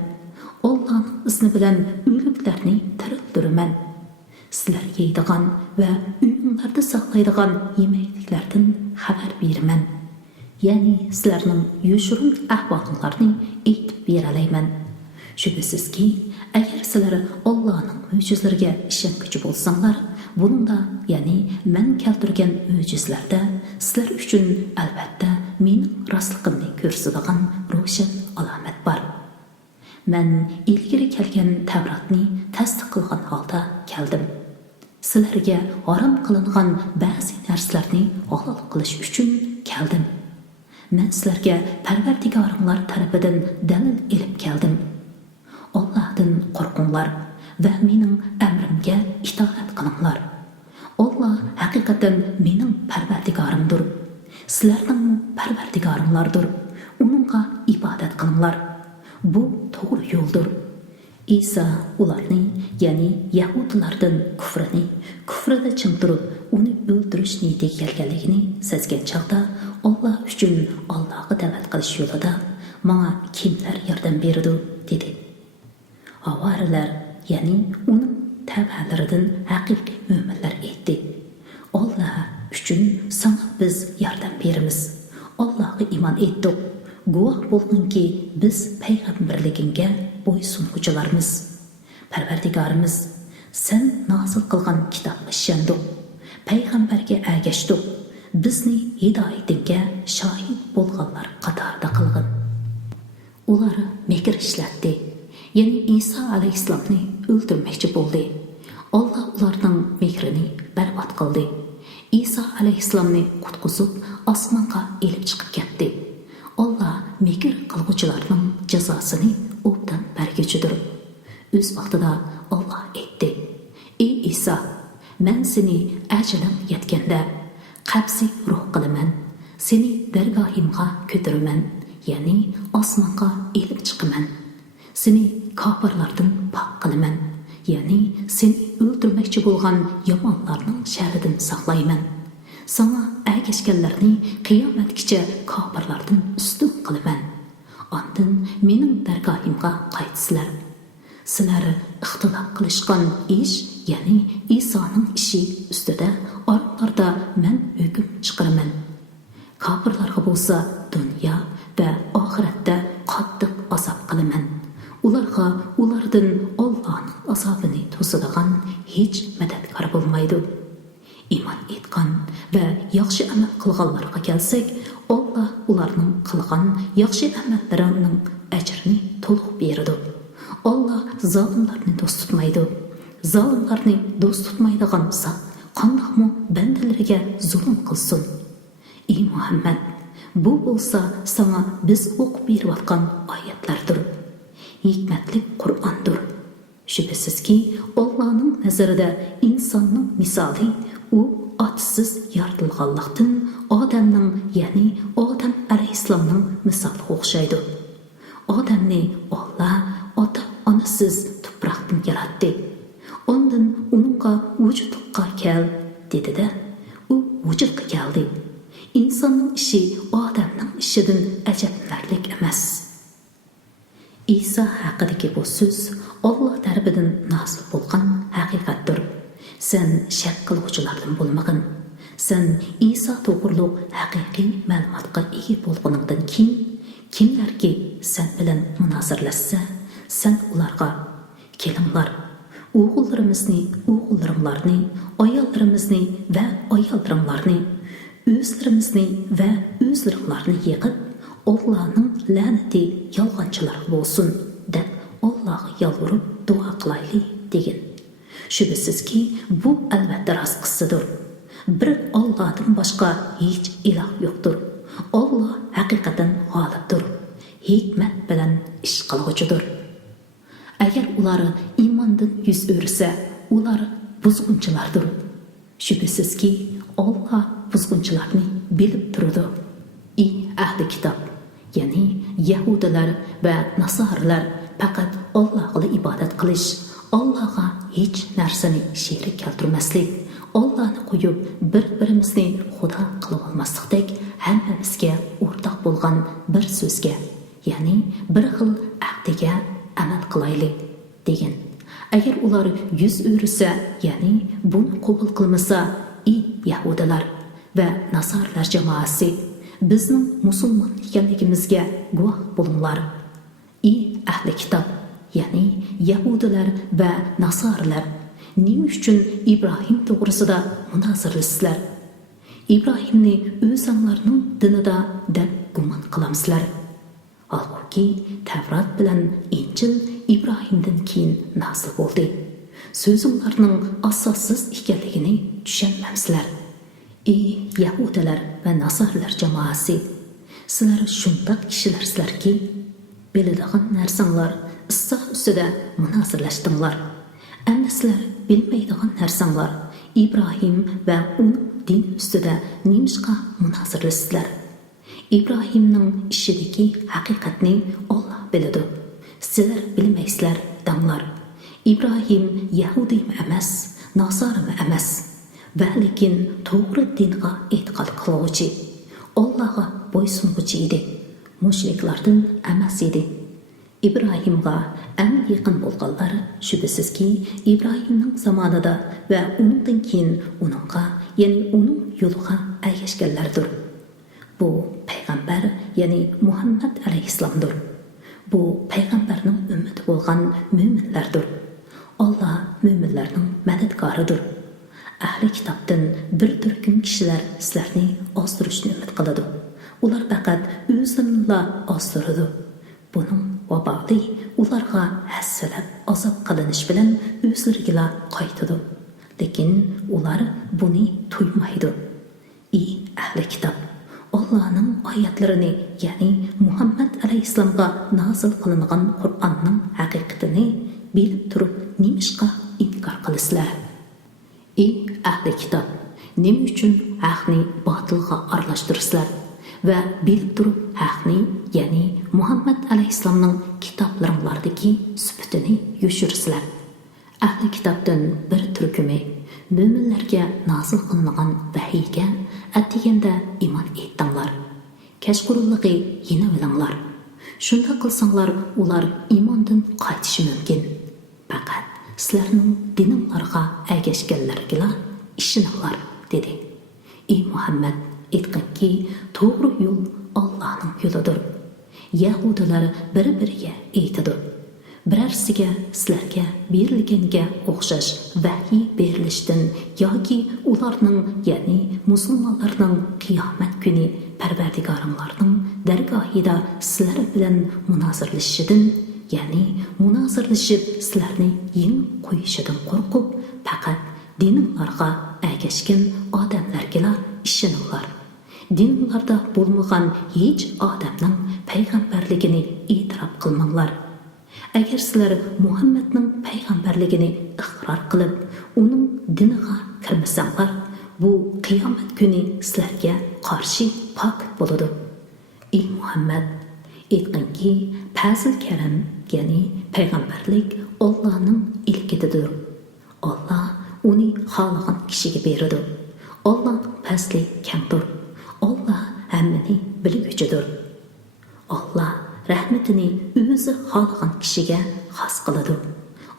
Allohning izni bilan o'liklarni tiriltiraman. Sizlar yeydigan va uyinglarda saqlaydigan yemakliklardan xabar beraman. Ya'ni sizlarning yoshirin ahvolinglarni aytib beralayman. Shubhisizki, agar sizlar Allohning mo'jizalariga ishonguchi bo'lsanglar, bunda, ya'ni men keltirgan mo'jizalarda sizlar uchun albatta mening rostligimni ko'rsatadigan ro'shan alomat bor. Men ilgari kelgan Tavrotni tasdiq qilgan holda keldim. Sizlarga harom qilingan ba'zi narsalarni halol qilish uchun keldim. Men sizlarga Parvardigoringlar tarafidan dalil ilib keldim. Allohdan qo'rqinglar va mening amrimga itoat qilinglar. Alloh haqiqatan mening Parvardigorimdir. Sizlarning Parvardigoringlardir. Uningga ibodat qilinglar. Bu to'g'ri yo'ldir. İsa ularni, ya'ni Yahudilardan kufrida chimtirib, uni o'ldirish niyatiga kelganligini sezgan chaqda Alloh uchun Allohga da'vat qilish yo'lida menga kimlar yordam berdi, dedi. Havarilar, ya'ni uning tabialaridan haqiqiy mo'minlar aytdi: "Alloh uchun sana biz yordam beramiz. Allohga iymon etdik. Guvoh bo'lginki, biz payg'ambarligingga bo'ysunuvchilarmiz. Parvardigorimiz, sen nozil qilgan kitobga ishondik. Payg'ambarga ergashdik. Bizni hidoyatingga shohid bo'lganlar qatorida qilgin." Ular mekr ishlatdi. Ya'ni Isa alayhissalomni o'ldirmoqchi bo'ldi. Alloh ularning mekrini barbod qildi. Isa alayhissalomni qutqizib osmonga elib chiqib ketdi. Alloh mekr qilguvchilarning jazosini obdan berguchidir. O'z vaqtida Alloh aytdi: "Ey Isa, men seni ajalim yetganda qabzi ruh qilaman, seni dargohimga ko'taraman, ya'ni osmonga elib chiqaman. Seni kofirlardan pok qilaman, ya'ni seni o'ldirmoqchi bo'lgan yomonlarning sharidan saqlayman. Sana ergashganlarni qiyomatgacha kofirlardan ustun qilaman. Ondan mening dargohimga qaytsizlar. Sizlar ixtilof qilishgan ish, ya'ni Isoning ishi ustida oralarda men hukm chiqaraman. Kofirlarga bo'lsa dunyo va oxiratda qattiq azob qilaman. Ularga ulardan Allohning azobini to'sadigan hech madadkor bo'lmaydi. Iymon etgan va yaxshi amal qilganlarga kelsak, Alloh ularning qilgan yaxshi amallarining ajrini to'liq beradi. Alloh zolimlarni do'st tutmaydi. Zolimlarni do'st tutmaydigan zot qandoqmi bandalariga zulm qilsin. Ey Muhammad, bu bo'lsa sana biz o'qib berayotgan oyatlardir. Hikmatli Qur'ondir. Shubhasizki, Allohning nazarida insonning misoli u otisiz yaratilganlikdan odamning, ya'ni Odam alayhissalomning misoliga o'xshaydi. Odamni Alloh ota-onasiz tuproqdan yaratdi. Ondan uningga vujudga kel dedi-da, u vujudga keldi. İnsanın işi odamning ishidan ajablanarlik emas. İsa haqidagi bu so'z Alloh tarafidan nozil bo'lgan haqiqatdir. Sen shak qiluvchilardan bo'lmagin. Sen İsa to'g'riliq haqiqiy ma'lumotga ega bo'lganingdan keyin kimlarki sen bilan munozirlashsa, sen ularga kelinglar, o'g'illarimlarni, ayollarimizni va ayollarimlarni, o'zlarimizni va o'zlaringlarni yig'ib, Allohning la'nati yolg'onchilarga bo'lsin deb Allohga yolvorib duo qilaylik degan. Shubhasizki, bu albatta rost qissadir. Bir Allohdan boshqa hech iloh yo'qdir. Alloh haqiqatan g'olibdir. Hikmat bilan ish qiluvchidir. Agar ular iymondan yuz o'rsa, ular buzg'unchilardir. Shubhasizki, Alloh buzg'unchilarni bilib turadi. Ahli kitob, ya'ni Yahudilar va Nasaralar faqat Allohga ibodat qilish, Allohga hech narsani sherik keltirmaslik, Allohni qo'yib bir-birimizni xudo qilib olmaslikdek hammamizga o'rtoq bo'lgan bir so'zga, ya'ni bir xil aqdiga amal qilaylik degan. Agar ular yuz o'risa, ya'ni buni qabul qilmasa, Yahudilar va Nasaralar jamoasi bizning musulmon ekanligimizga guvoh bo'linglar. Ahli kitob, ya'ni Yahudilar va Nasaralar, nima uchun Ibrohim to'g'risida munozirlasizlar? Ibrohimni o'zinglarning dinida deb gumon qilamsizlar. Halbuki Tavrat bilan Injil Ibrohimdan keyin nozil bo'ldi. So'zinglarning asossiz ekanligini tushunmamsizlar. Yahudilar va Nasaralar jamoasi, sizlar shundoq kishilarsizlarki, biladigan narsanglar Iso ustida munozirlashdinglar. Endi sizlar bilmaydigan narsanglar Ibrohim va uning din ustida nimishqa munozirlasizlar. Ibrohimning ishidagi haqiqatni Alloh biladi. Sizlar bilmaysizlar, danglar. Ibrohim Yahudiymi emas, Nasarami emas, va lekin to'g'ri dinga e'tiqod qiluvchi, Allohga bo'ysunuvchi edi. Mushriklardan emas edi. İbrahimga eng yaqin bo'lganlar shubhasizki Ibrohimning zamonida va undan keyin uningga, ya'ni uning yo'liga ergashganlardir. Bu payg'ambar, ya'ni Muhammad alayhissalomdir. Bu payg'ambarning ummati bo'lgan mo'minlardir. Alloh mo'minlarning madadkoridir. Ahli kitobdan bir turkum kishilar sizlarni ozdirishni umid qiladi. Ular faqat o'zlarini ozdiradi. Buning vaboli ularga hassalab azob qilinish bilan o'zlariga qaytadi. Lekin ular buni tuymaydi. Ahli kitob, Allohning oyatlarini, ya'ni Muhammad alayhissalomga nozil qilingan Qur'onning haqiqatini bilib turib, nimishqa inkor qilasizlar? Ahli kitob, nima uchun haqni botilga aralashtirasizlar va bilib turib haqni, ya'ni Muhammad alayhissalomning kitoblaringlardagi sifatini yushirasizlar? Ahli kitobdan bir turkumi mo'minlarga nozil qilingan vahiyga atiganda iymon etdinglar. Kashqurunligi yana bilinglar. Shunda qilsanglar, ular iymondan qaytishi mumkin. Faqat sizlarning dininglarga ergashganlarga ishoninglar dedi. Muhammad, aytqinki, to'g'ri yo'l Allohning yo'lidir. Yahudilar bir-biriga aytadi: birarsiga sizlarga berilganga o'xshash vahiy berilishdan yoki ularning, ya'ni musulmonlarning qiyomat kuni Parvardigoringlarning dargohida sizlar bilan munozirlashishidan, ya'ni munozirlashib sizlarni yengib qo'yishidan qo'rqib, faqat dininglarga ergashgan odamlarga ishoninglar. Dininglarda bo'lmagan hech odamning payg'ambarligini e'tirof qilmanglar. Agar sizlar Muhammadning payg'ambarligini iqror qilib, uning diniga kirmasanglar, bu qiyomat kuni sizlarga qarshi pokit bo'ladi. Ey Muhammad, aytqinki, fazl karam, ya'ni payg'ambarlik Allohning ilkidir. Alloh uni xohlagan kishiga beradi. Allohning fazli kengdir. Alloh hammani bilguchidir. Alloh rahmatini o'zi xohlagan kishiga xos qiladi.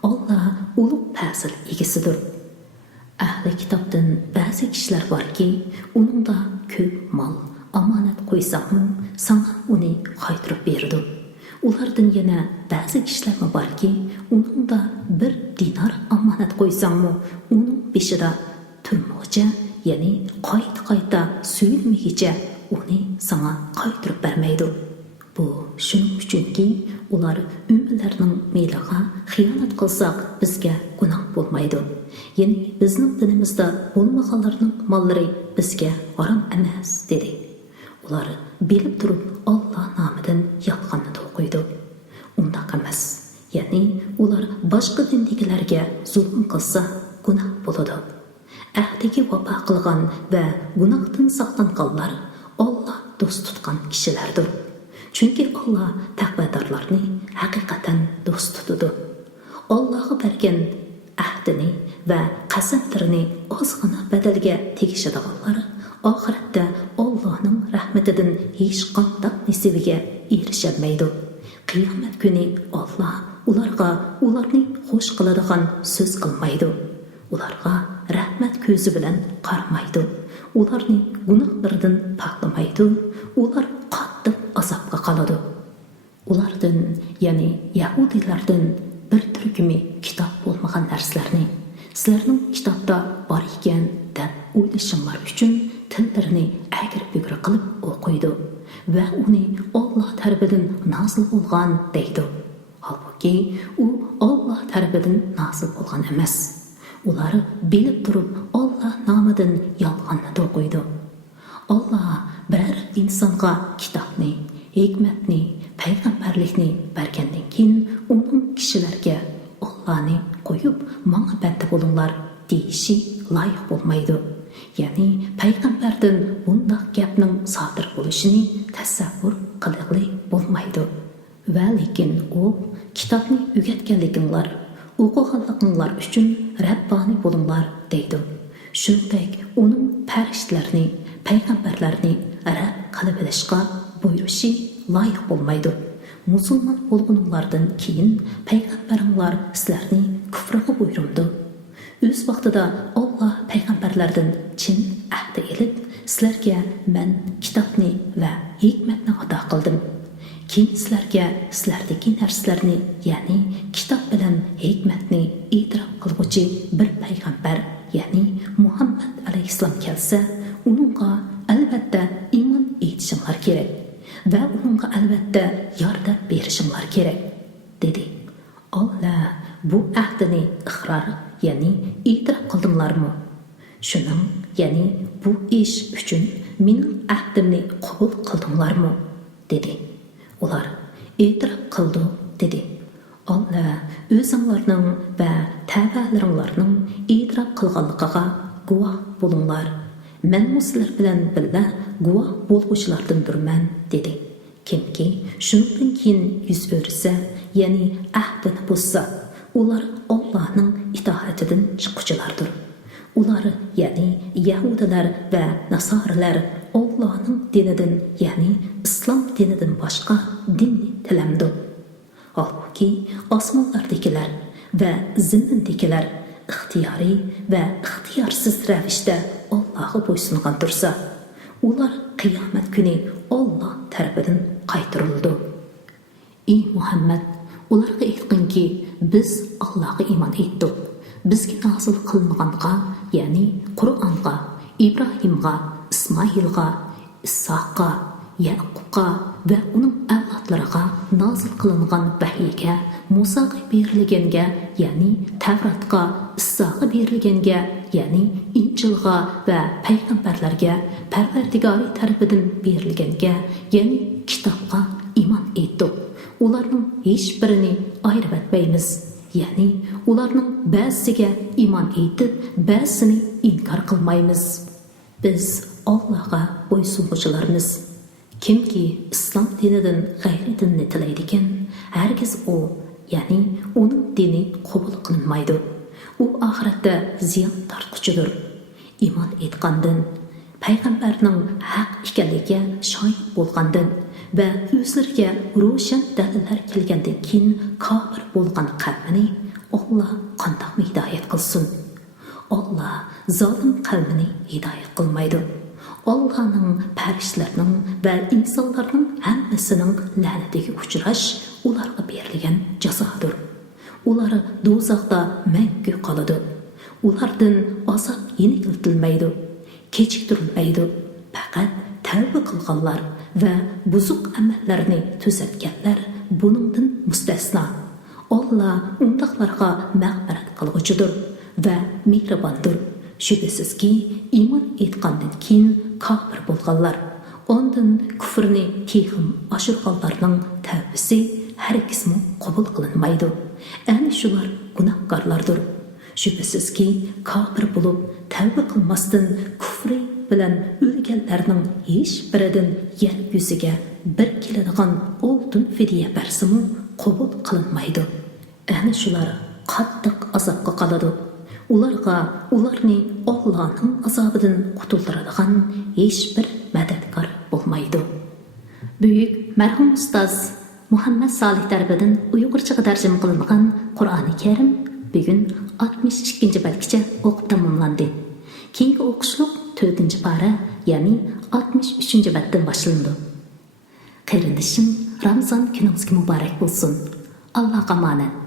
Alloh ulug' fazl egasidir. Ahli kitobdan ba'zi kishilar borki, uningda ko'p mol omonat qo'ysaqmi, sana uni qaytarib beradi. Ulardan yana ba'zi kishilar borki, uningda bir dinar omonat qo'ysaqmi, uning beshida turmoqcha, ya'ni qayta suyulmagicha uni sana qaytarib bermaydi. Bu shuning uchunki ular umrlarning meliga xiyonat qilsak bizga gunoh bo'lmaydi. Ya'ni bizning dinimizda bo'lmaganlarning mollari bizga harom emas dedi. Ular bilib turib Alloh nomidan yolg'onni to'qiydi. Undaq emas. Ya'ni ular boshqa dindagilarga zulm qilsa gunoh bo'ladi. Ahdiga vafo qilgan va gunohdan saqlanganlar Alloh do'st tutgan kishilardir. Chunki Alloh taqvodorlarni haqiqatan do'st tutadi. Allohga bergan ahdini va qasamlarini ozgina badalga tegishadiganlar oxiratda Allohning rahmatidan hech qanday nasibiga erisholmaydi. Qiyomat kuni Alloh ularga ularni xush qiladigan so'z qilmaydi. Ularga rahmat ko'zi bilan qaramaydi. Ularni gunohlaridan paqlamaydi. Ular qattiq azobga qoladi. Ulardan, ya'ni Yahudilardan bir turkumi kitob bo'lmagan darslarni sizlarning kitobda bor ekan deb o'ylashinglar uchun tillarini agir-bugir qilib o'qiydi va uni Alloh tarafidan nozil bo'lgan deydi. Halbuki u Alloh tarafidan nozil bo'lgan emas. Ular bilib turib Alloh nomidan yolg'onni o'qiydi. Alloh biror insonga kitobni, hikmatni, payg'ambarlikni bergandan keyin uning kishilarga Allohni qo'yib, menga banda bo'linglar deyishi loyiq bo'lmaydi. Ya'ni payg'ambardan bunday gapning sodir bo'lishini tasavvur qilg'ili bo'lmaydi. Va lekin u kitobni o'rgatganliginglar, o'qiganliginglar uchun Rabbani bo'linglar deydi. Shuningdek, uning farishtalarni, payg'ambarlarni rad qilib bilishga buyurishi loyiq bo'lmaydi. Musulmon bo'lgunlardan keyin payg'ambaringlar sizlarni kufrga buyurdi. O'z vaqtida Alloh payg'ambarlardan chin ahd elib, sizlarga men kitobni va hikmatni ato qildim. Keyin sizlarga sizlardagi narsalarni, ya'ni kitob bilan hikmatni e'tirof qiluvchi bir payg'ambar, ya'ni Muhammad alayhissalom kelsa, uningga albatta iymon etishinglar kerak va uningga albatta yordam berishinglar kerak dedi. Alloh bu ahdini iqror, ya'ni e'tirof qildinglarmi? Shuning, ya'ni bu ish uchun mening ahdimni qabul qildinglarmi? dedi. Ular e'tirof qildi dedi. Alloh o'zinglarning va tavbalaringlarning e'tirof qilganligiga guvoh bo'linglar. Men sizlar bilan birga guvoh bo'lguvchilardandirman dedi. Kimki shundan keyin yuz o'rsa, ya'ni ahdini buzsa, ular Allohning itoatidan chiquvchilardir. Ular, ya'ni Yahudilar va Nasoralar Allohning dinidan, ya'ni islom dinidan boshqa dinni tilamdi. Halbuki osmonlardagilar va zamindagilar ixtiyoriy va ixtiyorsiz ravishda Allohga bo'ysungan tursa, ular qiyomat kuni Alloh tarafidan qaytarildi. ey Muhammad, ularga aytqinki, biz Allohga iymon etdik. Bizga nozil qilinganға, ya'ni Qur'onga, İbrahimga, İsmoilga, Issoqqa, Yaqubqa va uning avlodlariga nozil qilingan vahiyga, Musoga berilganga, ya'ni Tavratga, Issoga berilganga, ya'ni Injilga va payg'ambarlarga Parvardigori tarafidan berilganga, ya'ni kitobga iymon etdik. Ularning hech birini ayirib etmaymiz. Ya'ni ularning ba'zisiga iymon etib, ba'zisini inkor qilmaymiz. Biz Allohga bo'ysunuvchilarmiz. Kimki islom dinidan g'ayri dinni tilaydigan, hargiz u, ya'ni uning dini qabul qilinmaydi. U oxiratda ziyon tortquchidir. Iymon etgandan, payg'ambarning haq ekanligiga shohid bo'lgandan va o'zlariga ro'shan dalillar kelgandan keyin kofir bo'lgan qavmini Alloh qandoq hidoyat qilsin? Alloh zolim qavmini hidoyat qilmaydi. Allohning farishlarining va insonlarning hammasining la'natiga uchrash ularga berilgan jazodir. Ular do'zaxda mangu qoladi. Ulardan azob yengiltilmaydi, kechiktirilmaydi. Faqat tavba qilganlar va buzuq amallarni tuzatganlar buningdan mustasno. Alloh undaqlarga mag'firat qilguchidir va mehribondir. Shubhasizki, iymon etgandan keyin kofir bo'lganlar, ondan kufrni texim oshirganlarning tavbasi hargizmi qabul qilinmaydi. Ana shular gunohkorlardir. Shubhasizki, kofir bo'lib tavba qilmasdan kufri bilan o'lganlarning hech biridan yer yuziga bir keladigan oltin fidya bersimi qabul qilinmaydi. Ana shular qattiq azobga qoladi. Ularga ularni Allohning azobidan qutuldiradigan hech bir madadkor bo'lmaydi. Buyuk marhum ustoz Muhammad Solih tarafidan Uyg'urchaga tarjima qilingan Qur'oni Karim bugun 62-balgacha o'qib tamomlandi. Keyingi o'qishliq 4-pora, ya'ni 63-batdan boshlandi. Qarindishim, Ramazon kuningiz muborak bo'lsin. Allohga omonat.